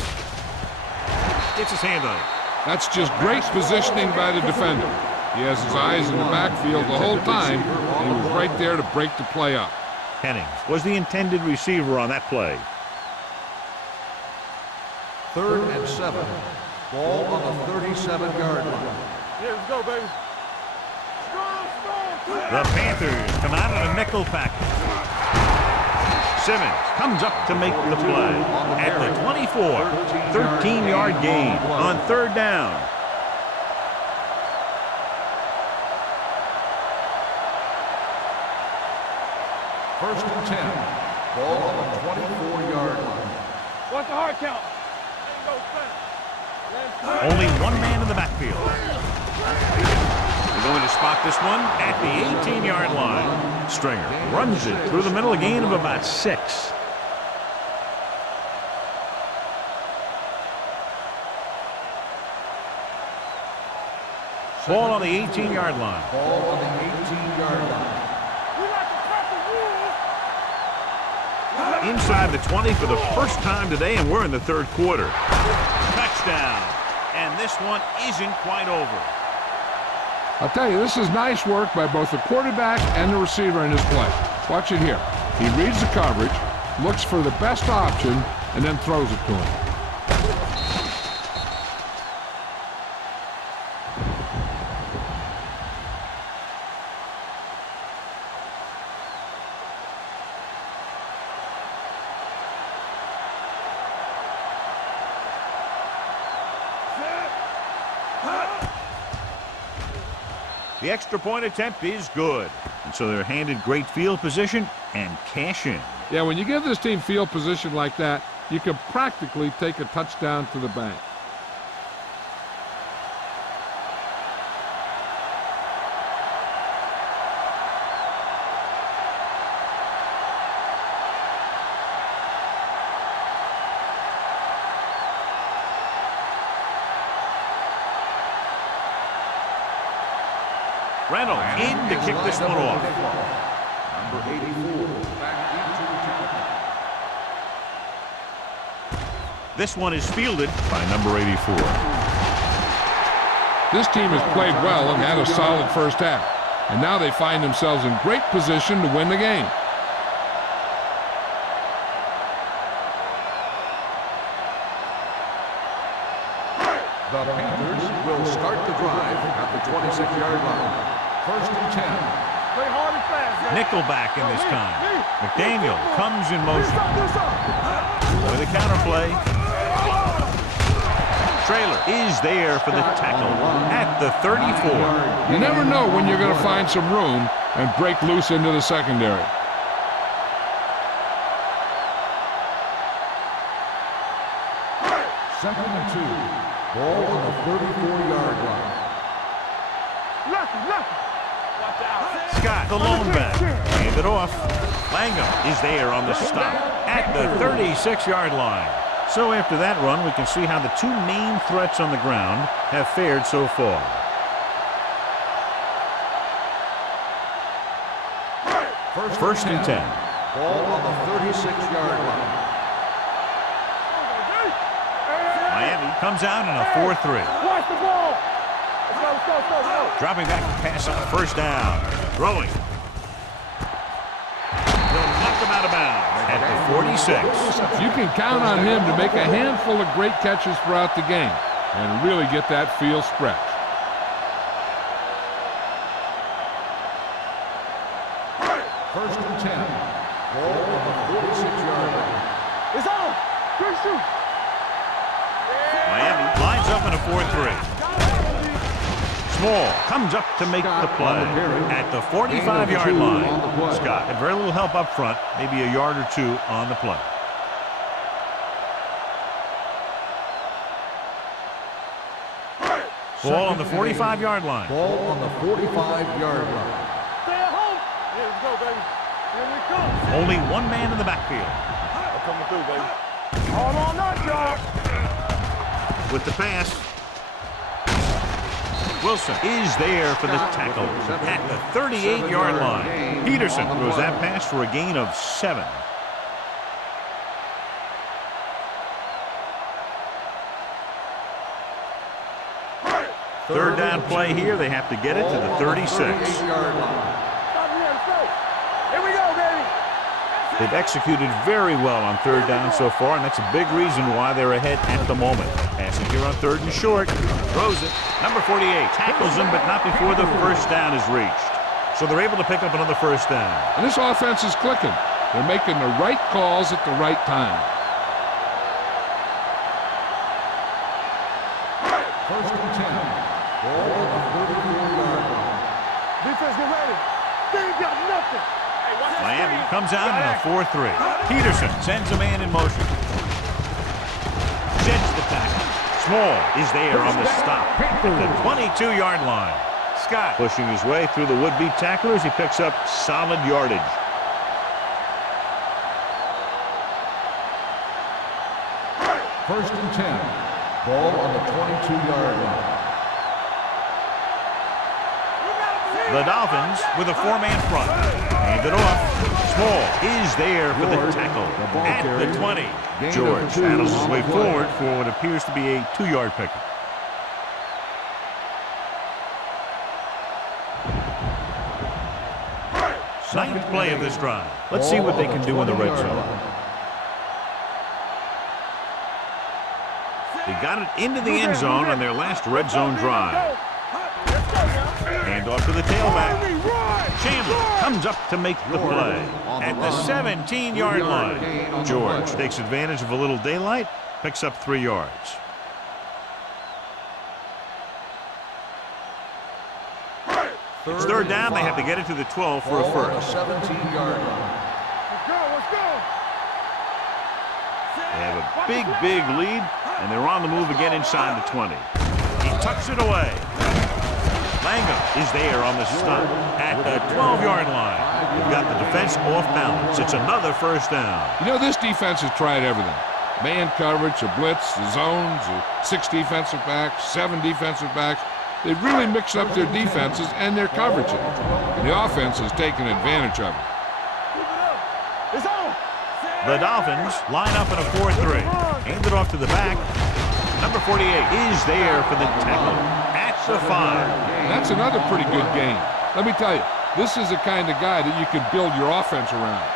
gets his hand on it. That's just great positioning by the defender. He has his eyes in the backfield the whole time, and he was right there to break the play up. Hennings was the intended receiver on that play. Third and 7. Ball on the 37-yard line. Yeah, let's go, baby. The Panthers come out in a nickel package. Simmons comes up to make the play at the 24. 13-yard gain on third down. First and 10. Ball on the 24-yard line. What's the hard count? Only one man in the backfield. They're going to spot this one at the 18-yard line. Stringer runs it through the middle, a gain of about 6. Ball on the 18-yard line. Ball on the 18-yard line. Inside the 20 for the first time today, and we're in the third quarter. Touchdown. And this one isn't quite over. I'll tell you, this is nice work by both the quarterback and the receiver in his play. Watch it here. He reads the coverage, looks for the best option, and then throws it to him. The extra point attempt is good. And so they're handed great field position and cash in. Yeah, when you give this team field position like that, you can practically take a touchdown to the bank. Reynolds in to kick this one off. Number 84, back into return. This one is fielded by number 84. This team has played well and had a solid first half. And now they find themselves in great position to win the game. The Panthers will start the drive at the 26-yard line. First and 10. Play hard and fast. Nickelback in this time. McDaniel comes in motion. With a counterplay. Trailer is there for the tackle at the 34. You never know when you're going to find some room and break loose into the secondary. Second and 2. Ball on the 34-yard line. Lucky. Scott, the lone back. Hand it off. Langham is there on the stop at the 36-yard line. So after that run, we can see how the two main threats on the ground have fared so far. First and 10. Ball on the 36-yard line. Miami comes out in a 4-3. Watch the ball. Let's go. Dropping back to pass on first down. Throwing. They'll knock him out of bounds at the 46. You can count on him to make a handful of great catches throughout the game and really get that field stretch. First and 10. Ball on the 46-yard line. It's on. Good shoot. Miami lines up in a 4-3. Small comes up to make the play at the 45-yard line. Scott had very little help up front, maybe a yard or two on the play. Ball on the 45-yard line. Ball on the 45-yard line. Stay at home. Here we go, baby. Here we come. Only one man in the backfield. I'm coming through, baby. Hold on up, y'all. With the pass. Wilson is there for the tackle at the 38-yard line. Peterson throws that pass for a gain of 7. Third down play here. They have to get it to the 36. Here we go, baby. They've executed very well on third down so far, and that's a big reason why they're ahead at the moment. Passing here on third and short. Throws it. Number 48 tackles him, but not before the first down is reached. So they're able to pick up another first down. And this offense is clicking. They're making the right calls at the right time. First and 10. Ball on the 34-yard line. Defense, get ready. They ain't got nothing. Miami comes out in a 4-3. Peterson sends a man in motion. Sheds the tackle. Small is there on the stop at the 22-yard line. Scott pushing his way through the would-be tacklers. He picks up solid yardage. First and 10. Ball on the 22-yard line. The Dolphins with a 4-man front. Hand it off. Small is there for the tackle at the 20. George handles his way forward for what appears to be a 2-yard pickup. Ninth play of this drive. Let's see what they can do in the red zone. They got it into the end zone on their last red zone drive. Hand off to the tailback. Chandler comes up to make the play at the 17-yard line. George takes advantage of a little daylight, picks up 3 yards. It's third down. They have to get it to the 12 for a first. 17-yard line. Let's go. They have a big lead, and they're on the move again inside the 20. He tucks it away. Langham is there on the stop at the 12-yard line. They've got the defense off balance. It's another first down. You know, this defense has tried everything. Man coverage, a blitz, the zones, 6 defensive backs, 7 defensive backs. They've really mixed up their defenses and their coverages. And the offense has taken advantage of it. It's on. The Dolphins line up in a 4-3. Hand it off to the back. Number 48 is there for the tackle at the 5. That's another pretty good game. Let me tell you, this is the kind of guy that you can build your offense around.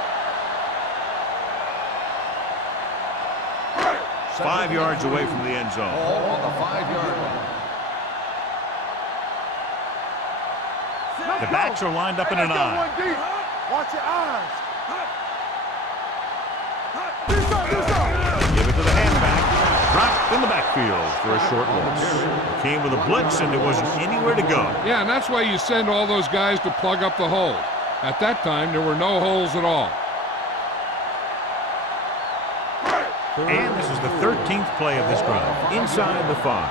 5 yards away from the end zone. Ball on the 5-yard line. The backs are lined up in an eye. Watch your eyes. Give it to the halfback. Dropped in the backfield for a short loss. Came with a blitz, and there wasn't anywhere to go. Yeah, and that's why you send all those guys to plug up the hole. At that time, there were no holes at all. And this is the 13th play of this drive. Inside the 5.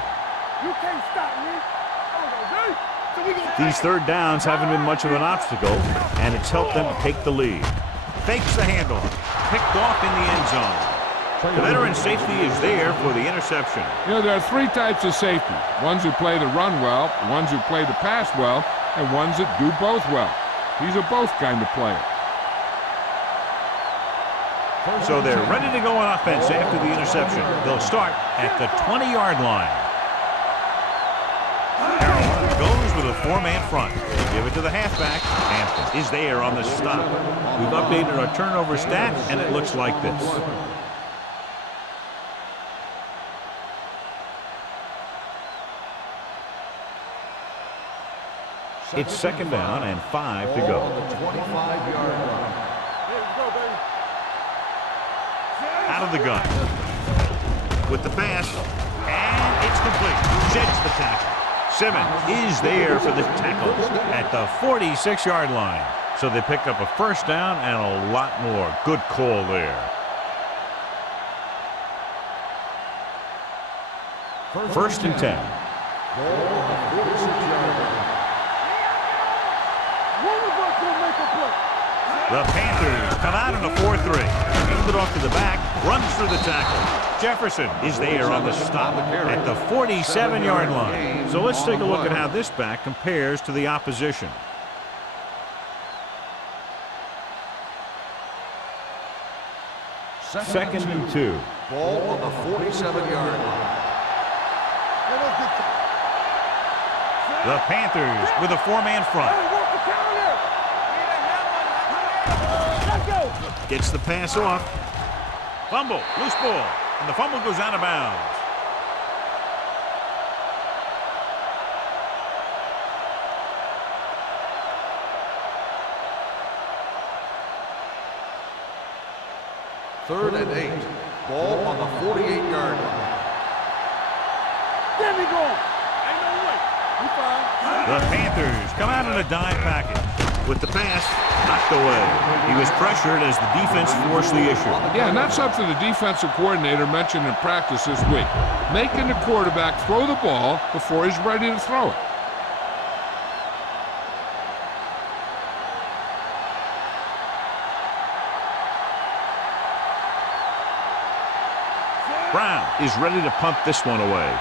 You can't stop me. These third downs haven't been much of an obstacle, and it's helped them take the lead. Fakes the handoff. Picked off in the end zone. The veteran safety is there for the interception. You know, there are 3 types of safety. Ones who play the run well, ones who play the pass well, and ones that do both well. He's a both kind of player. So they're ready to go on offense after the interception. They'll start at the 20-yard line. Carroll goes with a 4-man front. They give it to the halfback. Hampton is there on the stop. We've updated our turnover stat, and it looks like this. It's 2nd down and 5 to go. On the 25-yard line. Out of the gun. With the pass. And it's complete. Sheds the tackle. Simmons is there for the tackle at the 46-yard line. So they pick up a 1st down and a lot more. Good call there. 1st and 10. The Panthers come out in a 4-3. Hands it off to the back, runs through the tackle. Jefferson is there on the stop at the 47-yard line. So let's take a look at how this back compares to the opposition. Second and 2. Ball on the 47-yard line. The Panthers with a 4-man front. Gets the pass off. Fumble, loose ball, and the fumble goes out of bounds. Third and 8. Ball on the 48-yard line. There we go. Ain't no way. We fine. The Panthers come out in a dime package. With the pass, knocked away. He was pressured as the defense forced the issue. Yeah, and that's something the defensive coordinator mentioned in practice this week. Making the quarterback throw the ball before he's ready to throw it. Brown is ready to punt this one away.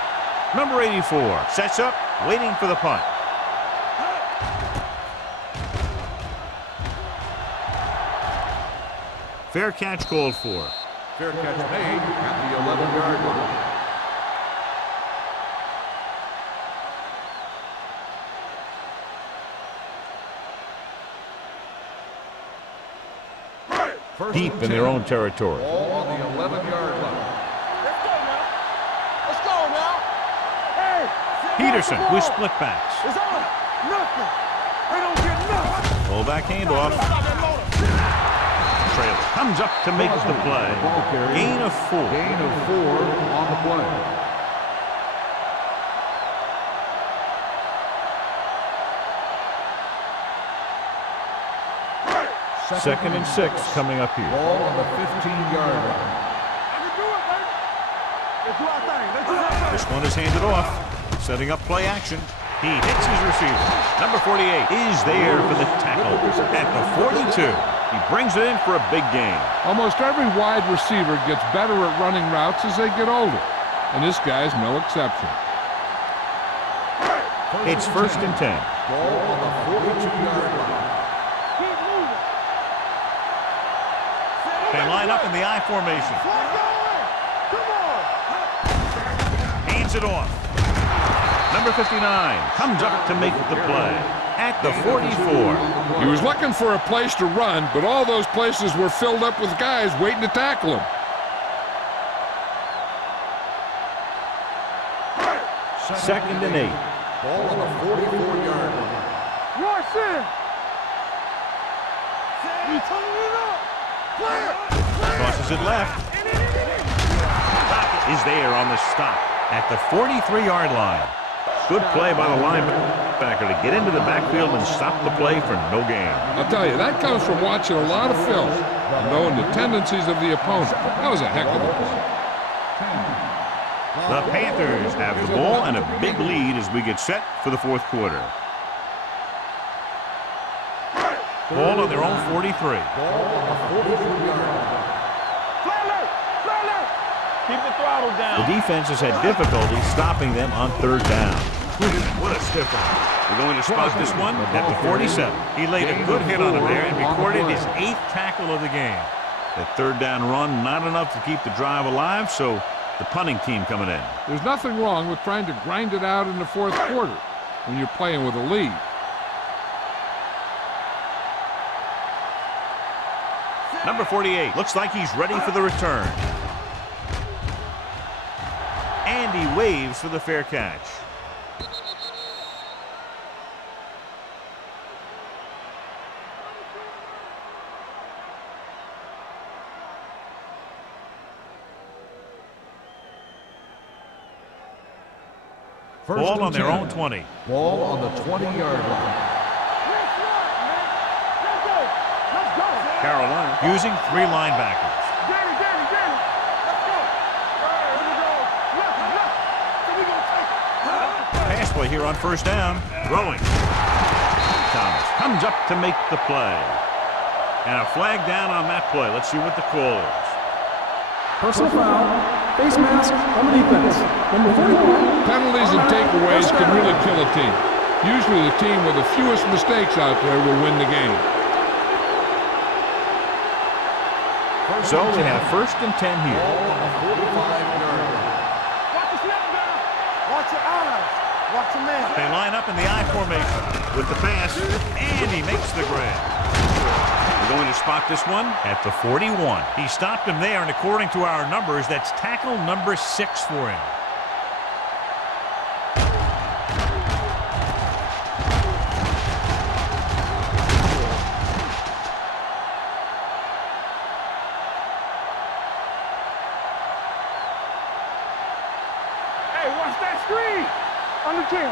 Number 84 sets up, waiting for the punt. Fair catch called for. Fair catch made at the 11-yard line. Deep in their own territory. Ball on the 11-yard line. Let's go now. Let's go now. Hey. Peterson with split backs. It's on. Nothing. They don't get nothing. Fullback handoff. Trailer comes up to make the play. Gain of 4. Gain of 4 on the play. Second and 6 coming up here. Ball on the 15-yard line. This one is handed off. Setting up play action. He hits his receiver. Number 48 is there for the tackle at the 42. He brings it in for a big gain. Almost every wide receiver gets better at running routes as they get older, and this guy's no exception. It's 1st and 10. Ball on the 42-yard line. They line up in the I formation. Hands it off. Number 59 comes up to make the play at the 44. He was looking for a place to run, but all those places were filled up with guys waiting to tackle him. 2nd and 8. Ball on the 44-yard line. Rush in. We turning it up. Clear. Crosses it left. Is there on the stop at the 43-yard line. Good play by the linebacker to get into the backfield and stop the play for no gain. I'll tell you, that comes from watching a lot of film and knowing the tendencies of the opponent. That was a heck of a play. The Panthers have the ball and a big lead as we get set for the 4th quarter. Ball on their own 43. Ball on the 43-yard line. Keep the throttle down. The defense has had difficulty stopping them on 3rd down. What a stiff one. We're going to spot this one at the 47. He laid a good hit on him there and recorded his 8th tackle of the game. That 3rd down run, not enough to keep the drive alive, so the punting team coming in. There's nothing wrong with trying to grind it out in the 4th quarter when you're playing with a lead. Number 48 looks like he's ready for the return. And he waves for the fair catch. Ball on their own 20. Ball on the 20-yard line. Carolina using 3 linebackers. Pass play here on 1st down. Throwing. Thomas comes up to make the play. And a flag down on that play. Let's see what the call is. Personal foul, face mask on the defense. Number 41. Penalties and takeaways can really kill a team. Usually the team with the fewest mistakes out there will win the game. So they have 1st and 10 here. Ball on the 45-yard line. Watch the snap down. Watch your eyes. Watch your man. They line up in the I formation with the pass, and he makes the grab. We're going to spot this one at the 41. He stopped him there, and according to our numbers, that's tackle number 6 for him. Hey, watch that screen. On the 10.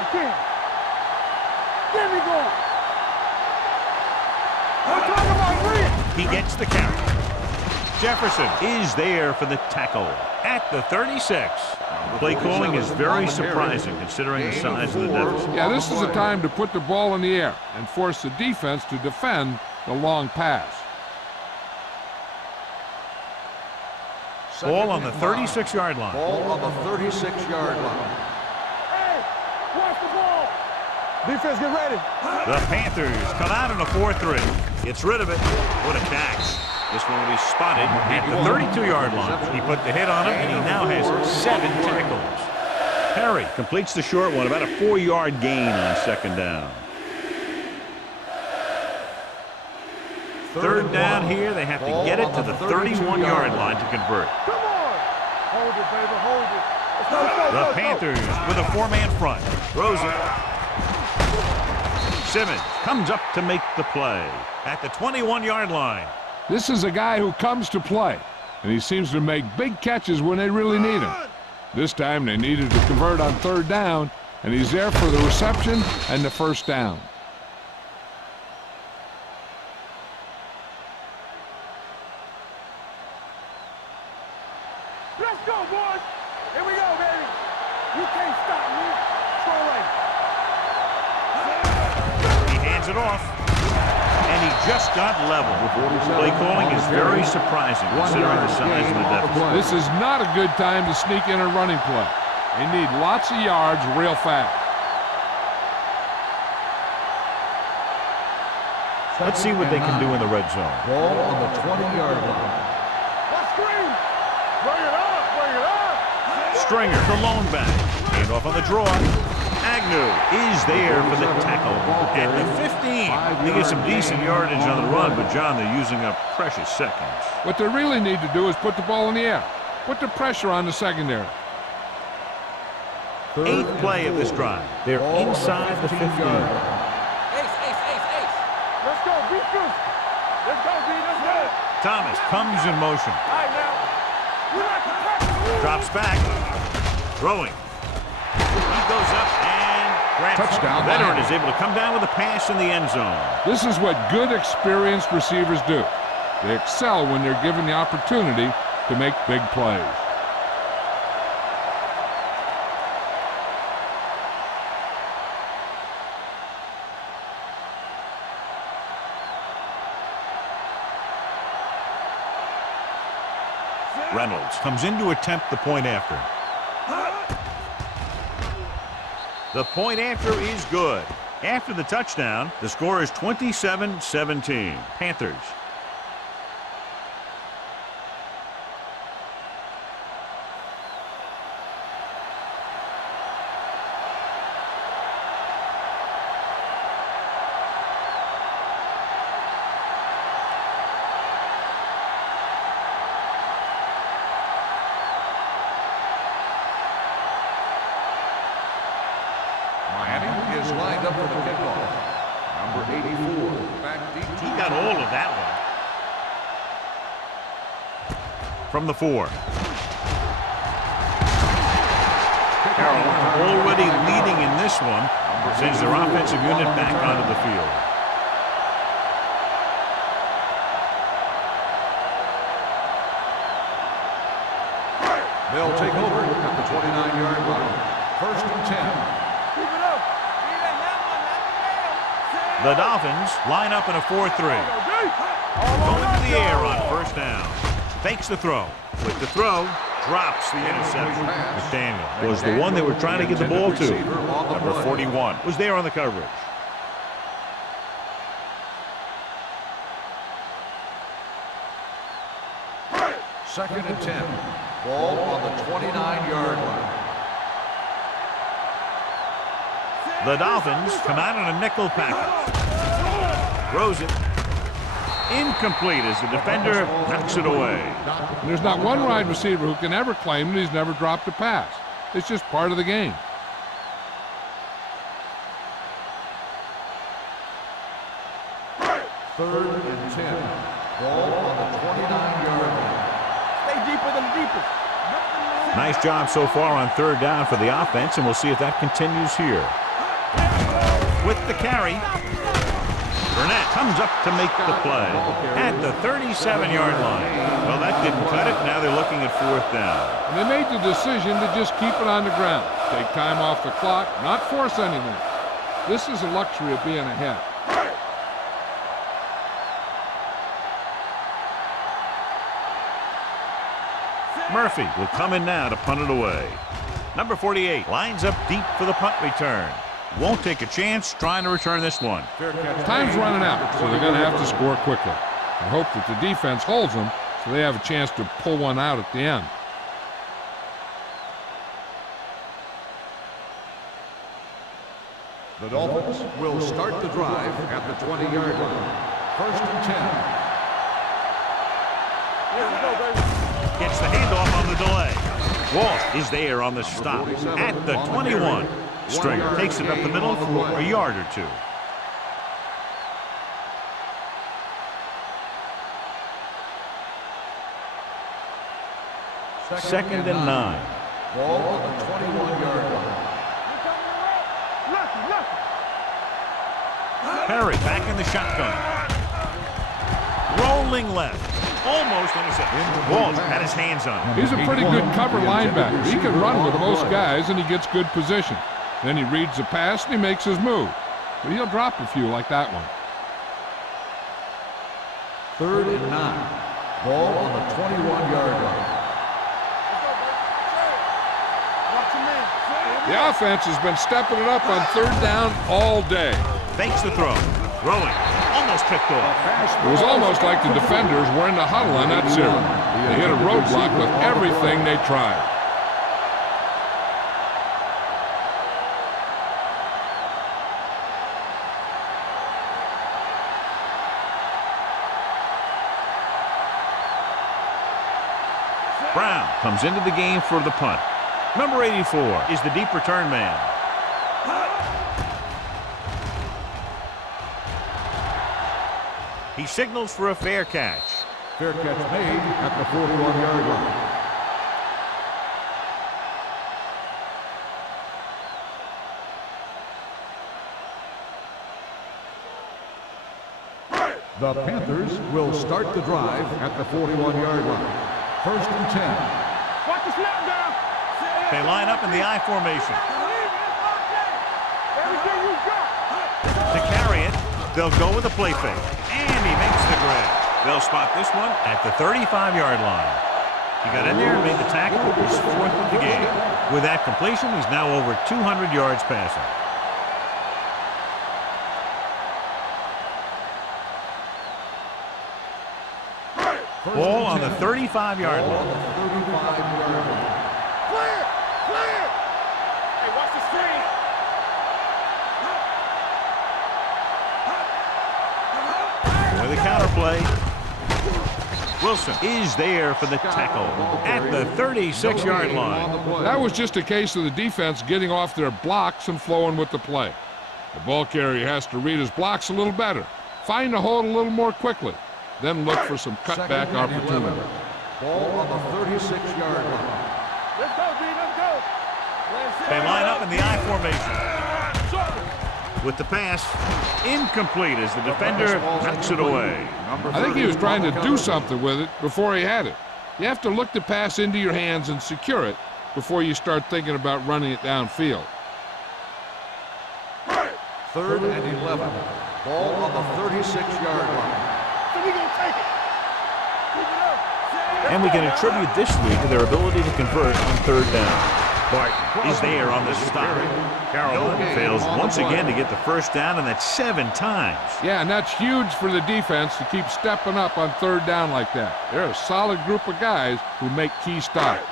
Get me going. I'm talking about green. He gets the carry. Jefferson is there for the tackle at the 36. Play calling is very surprising considering the size of the deficit. Yeah, this is a time to put the ball in the air and force the defense to defend the long pass. Ball on the 36-yard line. Ball on the 36-yard line. Hey, watch the ball. Defense, get ready. The Panthers come out in a 4-3. Gets rid of it. What a catch. This one will be spotted at the 32-yard line. He put the hit on him, and he now has 7 tackles. Perry completes the short one, about a 4-yard gain on 2nd down. 3rd down here. They have to get it to the 31-yard line to convert. Come on. Hold it, baby. Hold it. Let's go, The Panthers with a 4-man front. Throws it. Simmons comes up to make the play at the 21-yard line. This is a guy who comes to play, and he seems to make big catches when they really need him. This time they needed to convert on 3rd down, and he's there for the reception and the 1st down. Let's go, boys. Here we go, baby. You can't stop me. He hands it off, and he just got level. Play calling is very surprising considering the size of the deficit. This is not a good time to sneak in a running play. They need lots of yards real fast. Let's see what they can do in the red zone. Ball on the 20-yard line. Let's screen. Bring it up. Bring it up. Stringer, the lone back. Hand off on the draw. Agnew is there for the tackle at the 15. They get some decent yardage on the run, but, John, they're using up precious seconds. What they really need to do is put the ball in the air. Put the pressure on the secondary. 8th play of this drive. They're inside the 15. Let's go, be good. Let's go, B. Let's go. Thomas comes in motion. All right, now. We like to practice. Drops back. Throwing. He goes up and grabs. Touchdown. The veteran is able to come down with a pass in the end zone. This is what good, experienced receivers do. They excel when they're given the opportunity to make big plays. Reynolds comes in to attempt the point after. The point after is good. After the touchdown, the score is 27-17. Panthers. Miami is lined up for the kickoff. Number 84, back deep. He got all of that one. From the 4. Carolina already leading in this one, sends their offensive unit back onto the field. They'll take over at the 29-yard line. 1st and 10. Keep it up. The Dolphins line up in a 4-3. Going to the air on 1st down. Fakes the throw. With the throw, drops the interception. McDaniel was the one they were trying to get the ball to. Number 41 was there on the coverage. Second and 10. Ball on the 29-yard line. The Dolphins come out in a nickel package. Throws it. Incomplete as the defender knocks it away. And there's not one wide receiver who can ever claim that he's never dropped a pass. It's just part of the game. Third and 10. Ball on the 29-yard line. Stay deeper than deepest. Nice job so far on 3rd down for the offense, and we'll see if that continues here. With the carry, Burnett comes up to make the play at the 37-yard line. Well, that didn't cut it. Now they're looking at 4th down. And they made the decision to just keep it on the ground. Take time off the clock, not force anything. This is the luxury of being ahead. Murphy will come in now to punt it away. Number 48 lines up deep for the punt return. Won't take a chance trying to return this one. Time's running out, so they're going to have to score quickly. I hope that the defense holds them so they have a chance to pull one out at the end. The Dolphins will start the drive at the 20-yard line. 1st and 10. Gets the handoff on the delay. Walsh is there on the stop at the 21. Stringer takes it up the middle for a yard or 2. Second and 9. Ball on the 21-yard line. Perry back in the shotgun. Rolling left. Almost intercepted. Walsh had his hands on him. He's a pretty good cover linebacker. He can run with most guys, and he gets good position. Then he reads the pass, and he makes his move. But he'll drop a few like that one. 3rd and 9. Ball on the 21-yard line. The offense has been stepping it up on 3rd down all day. Fakes the throw. Throwing. Almost picked off. It was almost like the defenders were in the huddle on that series. They hit a roadblock with everything they tried. Brown comes into the game for the punt. Number 84 is the deep return man. He signals for a fair catch. Fair catch made at the 41-yard line. The Panthers will start the drive at the 41-yard line. 1st and 10. Watch the snap down. They line up in the I formation. Everything you got. To carry it, they'll go with a play fake. And he makes the grab. They'll spot this one at the 35-yard line. He got in there and made the tackle. His 4th of the game. With that completion, he's now over 200 yards passing. Ball on the 35-yard line. Clear! Clear! Hey, watch the screen. With a counter play. Wilson is there for the tackle at the 36-yard line. That was just a case of the defense getting off their blocks and flowing with the play. The ball carrier has to read his blocks a little better, find a hold a little more quickly, then look for some cutback opportunity. Ball on the 36-yard line. Let's go, D. Let's go. They line up in the I formation. With the pass, incomplete as the defender knocks it away. I think he was trying to do something with it before he had it. You have to look the pass into your hands and secure it before you start thinking about running it downfield. 3rd and 11. Ball on the 36-yard line. So we gonna take it. Keep it up. And we can attribute this lead to their ability to convert on 3rd down. Bart is there on the stop. Carolina fails once again to get the 1st down, and that's 7 times. Yeah, and that's huge for the defense to keep stepping up on 3rd down like that. They're a solid group of guys who make key stops.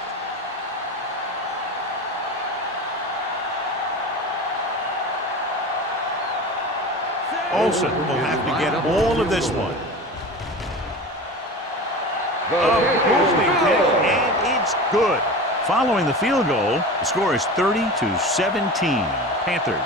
Olsen will have to get all of this one. A moving kick, and it's good. Following the field goal, the score is 30-17, Panthers.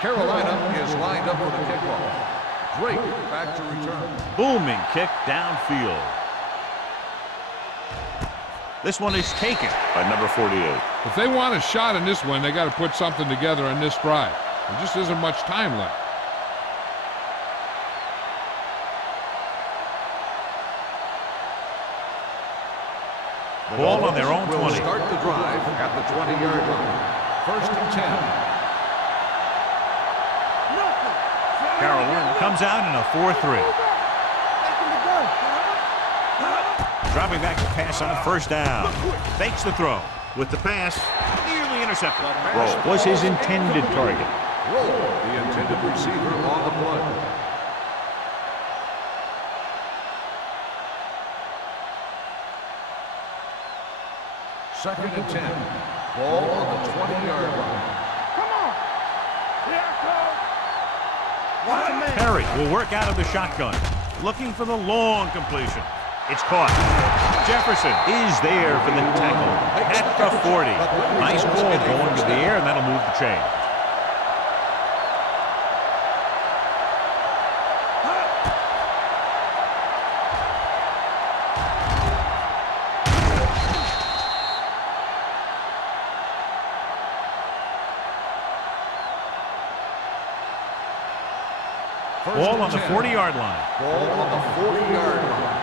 Carolina is lined up for the kickoff. Drake back to return. Booming kick downfield. This one is taken by number 48. If they want a shot in this one, they got to put something together on this drive. There just isn't much time left. Ball on their own 20. Will start the drive at the 20-yard line. 1st and 10. Carolina comes out in a 4-3. Dropping back to pass on 1st down. Fakes the throw. With the pass, nearly intercepted. Roll was his intended target. Roll, the intended receiver on the play. Second and 10. Ball on the 20-yard line. Come on. Here I come. Watch the man. Perry will work out of the shotgun, looking for the long completion. It's caught. Jefferson is there for the tackle at the 40. Nice ball going to the air, and that'll move the chain. Ball on the 40-yard line. Ball on the 40-yard line.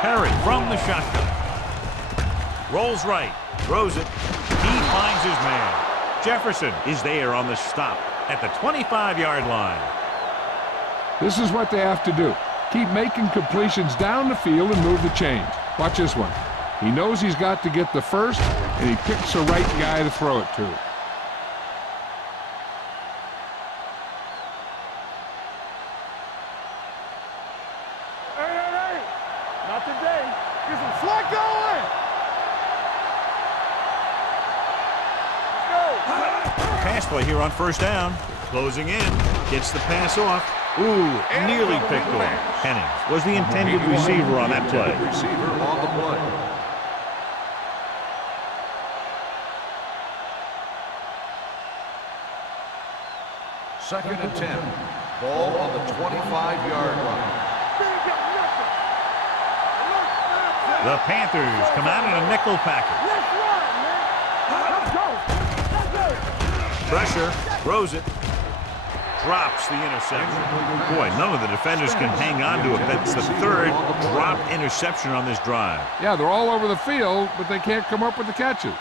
Perry from the shotgun. Rolls right. Throws it. He finds his man. Jefferson is there on the stop at the 25-yard line. This is what they have to do. Keep making completions down the field and move the chains. Watch this one. He knows he's got to get the first, and he picks the right guy to throw it to. Get some sweat going. Pass play here on first down. Closing in. Gets the pass off. Ooh, nearly picked off. Henning was the intended receiver on that play. Receiver on the play. Second and 10. Ball on the 25-yard line. The Panthers come out in a nickel package. Pressure, throws it, drops the interception. Boy, none of the defenders can hang on to it. That's the third dropped interception on this drive. Yeah, they're all over the field, but they can't come up with the catches.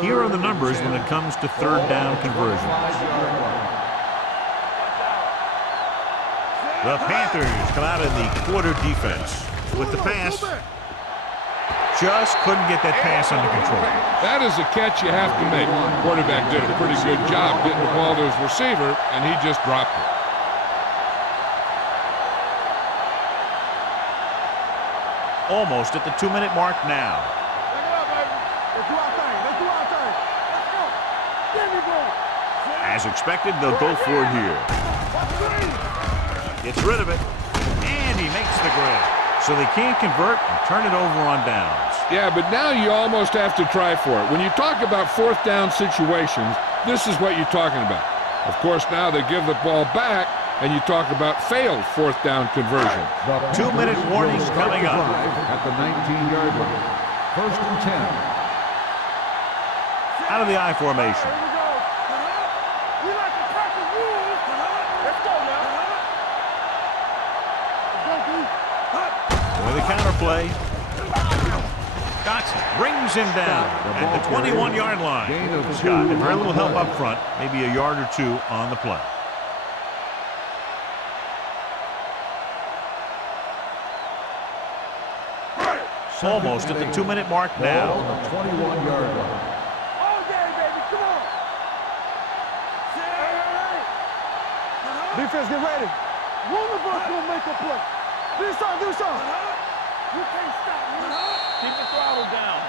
Here are the numbers when it comes to third down conversions. The Panthers come out in the quarter defense with the pass. Just couldn't get that pass under control. That is a catch you have to make. The quarterback did a pretty good job getting the ball to his receiver, and he just dropped it. Almost at the 2-minute mark now. As expected, they'll go for it here. Gets rid of it, and he makes the grab. So they can't convert and turn it over on downs. Yeah, but now you almost have to try for it. When you talk about fourth down situations, this is what you're talking about. Of course, now they give the ball back, and you talk about failed fourth down conversion. 2-minute warning coming up. At the 19-yard line. First and 10. Out of the I formation. With a counter play. Dotson brings him down at the 21-yard line. Scott had very little help up front, maybe a yard or two on the play. Almost at the 2-minute mark now. On the 21-yard line. All day, baby, come on. Defense, get ready. One of us will make a play. Do something, do something. You can't stop me. Keep the throttle down.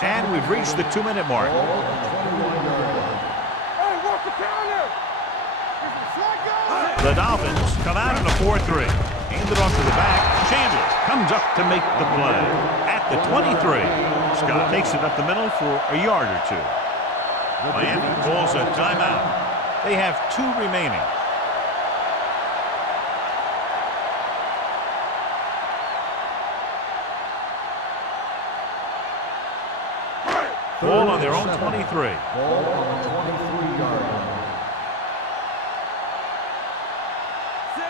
And we've reached the 2-minute mark. Ball on the 21-yard line. Hey, what's the counter? Is it slide going? The Dolphins come out in a 4-3. Aimed it off to the back. Chandler comes up to make the play. At the 23. Scott takes it up the middle for a yard or two. Miami calls a timeout. They have 2 remaining. Ball on their own 23. Ball on the 23-yard line.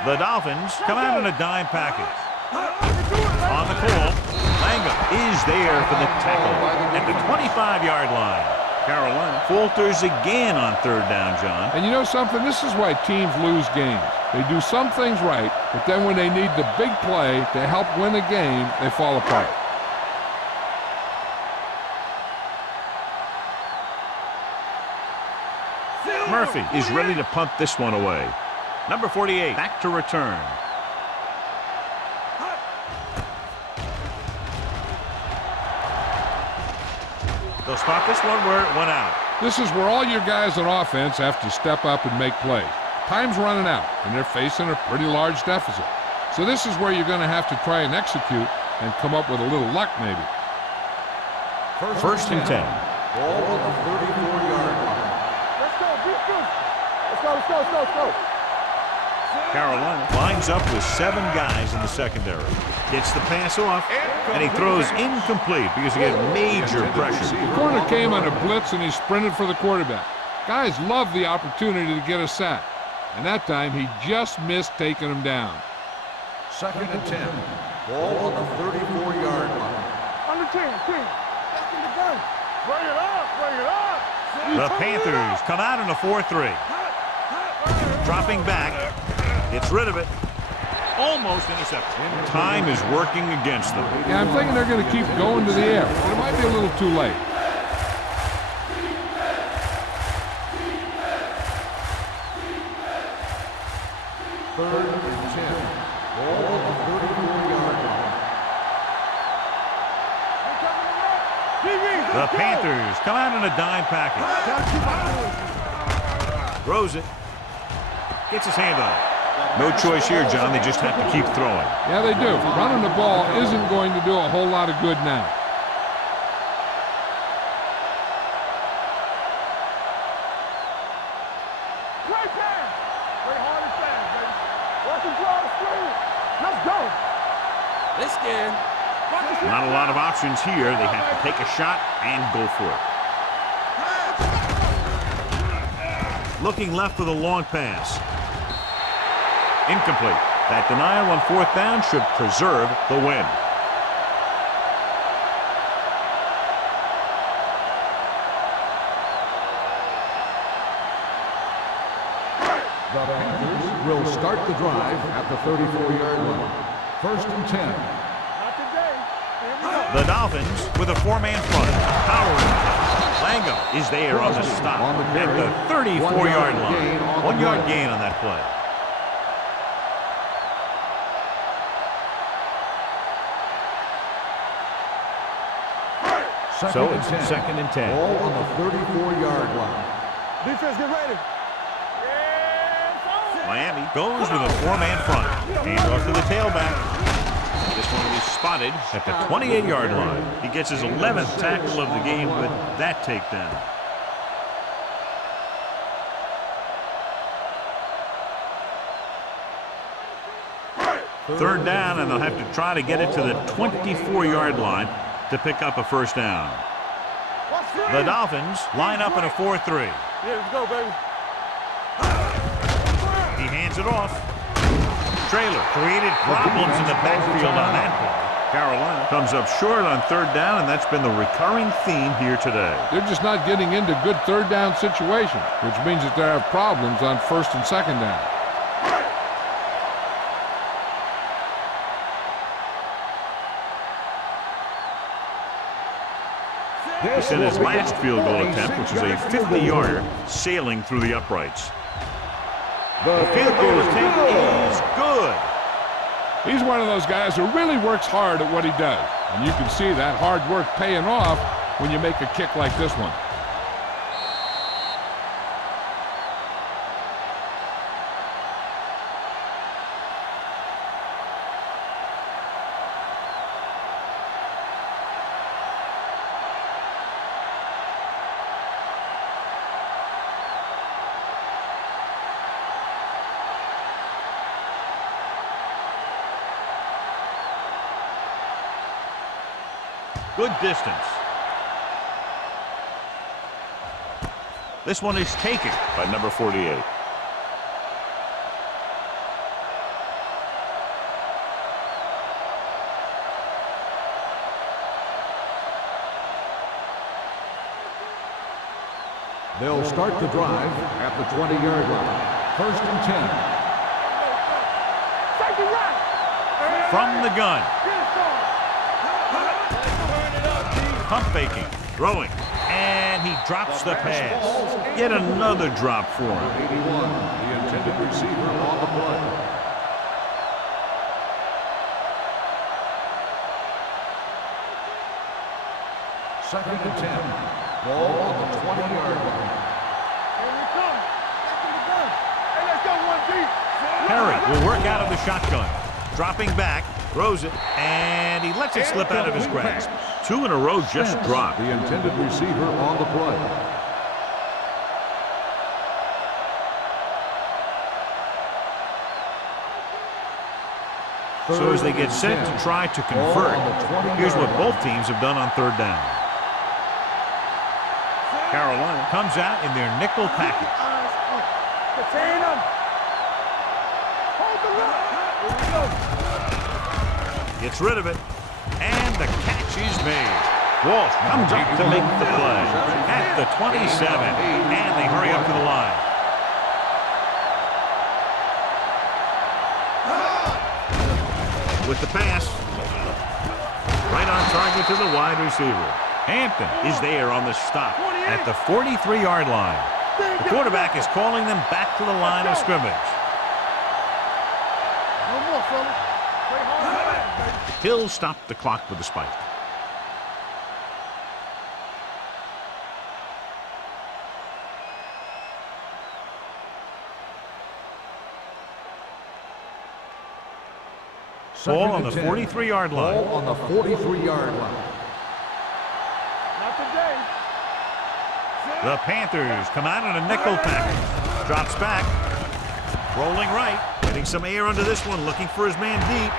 The Dolphins come out in a dime package. On the call, Langham is there for the tackle at the 25-yard line. Carolina falters again on third down, John. And you know something? This is why teams lose games. They do some things right, but then when they need the big play to help win a game, they fall apart. Murphy is ready to punt this one away. Number 48 back to return. They'll spot this one where it went out. This is where all your guys on offense have to step up and make plays. Time's running out, and they're facing a pretty large deficit. So this is where you're going to have to try and execute and come up with a little luck maybe. First and 10. Ball on the 34-yard line. Let's go, let's go, let's go. Carolina lines up with 7 guys in the secondary. Gets the pass off, and he throws incomplete because he had major pressure. The corner came on a blitz, and he sprinted for the quarterback. Guys love the opportunity to get a sack, and that time he just missed taking him down. Second and 10. Ball on the 34-yard line. On the 10. Back in the gun. Bring it up. The Panthers come out in a 4-3. Dropping back. Gets rid of it. Almost intercepted. Time is working against them. Yeah, I'm thinking they're going to keep going to the air, but it might be a little too late. Third and 10. Ball on the 34-yard line. The Panthers come out in a dime package. Throws it. Gets his hand on it. No choice here, John. They just have to keep throwing. Yeah, they do. Running the ball isn't going to do a whole lot of good now. Let's go. They scared. Not a lot of options here. They have to take a shot and go for it. Looking left for the long pass. Incomplete. That denial on fourth down should preserve the win. The Panthers will start the drive at the 34-yard line. First and 10. Not today. The Dolphins with a four-man front. Powering. Lango is there on the stop at the 34-yard line. 1 yard gain on that play. So it's second and 10. Ball on the 34-yard line. Defense, get ready. Miami goes with a four-man front. Hand off to the tailback. This one will be spotted at the 28-yard line. He gets his 11th tackle of the game with that takedown. Third down, and they'll have to try to get it to the 24-yard line to pick up a first down. The Dolphins line up in a 4-3. Yeah, let's go, baby. He hands it off. Trailer created problems in the backfield on that play. Carolina comes up short on third down, and that's been the recurring theme here today. They're just not getting into good third down situations, which means that they have problems on first and second down. It's in his last field goal attempt, which is a 50-yarder sailing through the uprights. The field goal attempt is good. He's one of those guys who really works hard at what he does. And you can see that hard work paying off when you make a kick like this one. Good distance. This one is taken by number 48. They'll start the drive at the 20-yard line. First and 10. From the gun. Pump faking, throwing, and he drops the pass. Yet another drop for him. 81, the intended receiver on the play. Second and 10. Ball on the 20-yard line. Here we come. Hey, let's go, 1 deep. Perry will work out of the shotgun. Dropping back, throws it, and he lets it slip out of his grasp. 2 in a row just dropped. The intended receiver on the play. So as they get set to try to convert, here's what both teams have done on third down. Carolina comes out in their nickel package. Contain them. Hold the rock. Here we go. Gets rid of it, and the catch is made. Walsh comes up to make the play at the 27, and they hurry up to the line. with the pass. Right on target to the wide receiver. Hampton is there on the stop at the 43-yard line. The quarterback is calling them back to the line of scrimmage. No more, fellas. Play hard. Hill stopped the clock with a spike. Ball on the 43-yard line. Ball on the 43-yard line. Not today. The Panthers come out in a nickel package. Drops back. Rolling right. Getting some air under this one. Looking for his man deep.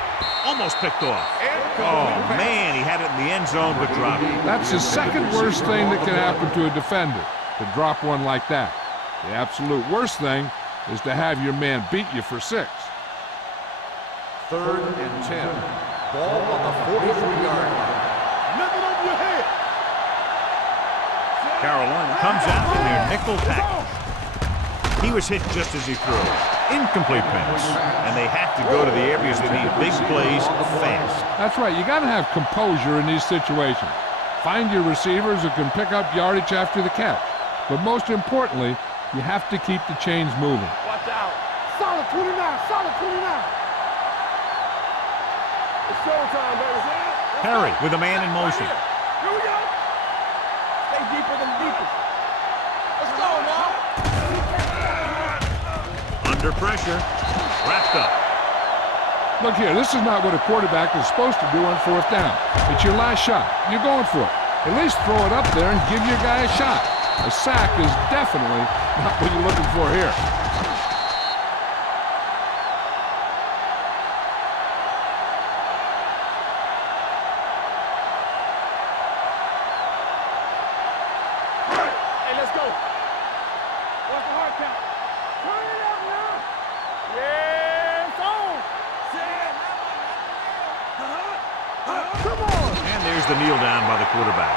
Almost picked off. Oh, man. He had it in the end zone but dropped it. That's the second worst thing that can happen to a defender, to drop one like that. The absolute worst thing is to have your man beat you for 6. 3rd and 10. Ball on the 43-yard line. Lift it over your head. Carolina comes out in their nickel package. He was hit just as he threw. Incomplete pass. And they have to go to the areas that need big plays fast. That's right. You got to have composure in these situations. Find your receivers who can pick up yardage after the catch. But most importantly, you have to keep the chains moving. Watch out. Solid 29. Solid 29. It's showtime, baby. Perry with a man in motion. Here we go. Stay deeper than deepest. Let's go now. Under pressure. Wrapped up. Look here, this is not what a quarterback is supposed to do on 4th down. It's your last shot. You're going for it. At least throw it up there and give your guy a shot. A sack is definitely not what you're looking for here. Hey, let's go. What's the hard count? Turn it up now. Yeah, it's on. Come on. And there's the kneel down by the quarterback.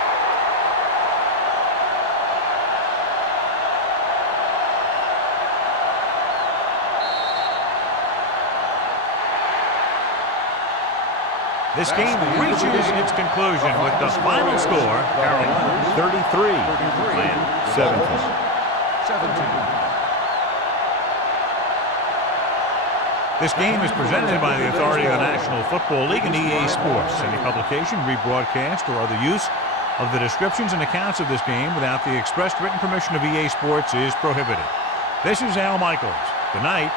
This game reaches its conclusion with the final score, Carolina 33, Atlanta 17. This game is presented by the authority of the National Football League and EA Sports. Any publication, rebroadcast, or other use of the descriptions and accounts of this game without the expressed written permission of EA Sports is prohibited. This is Al Michaels. Good night.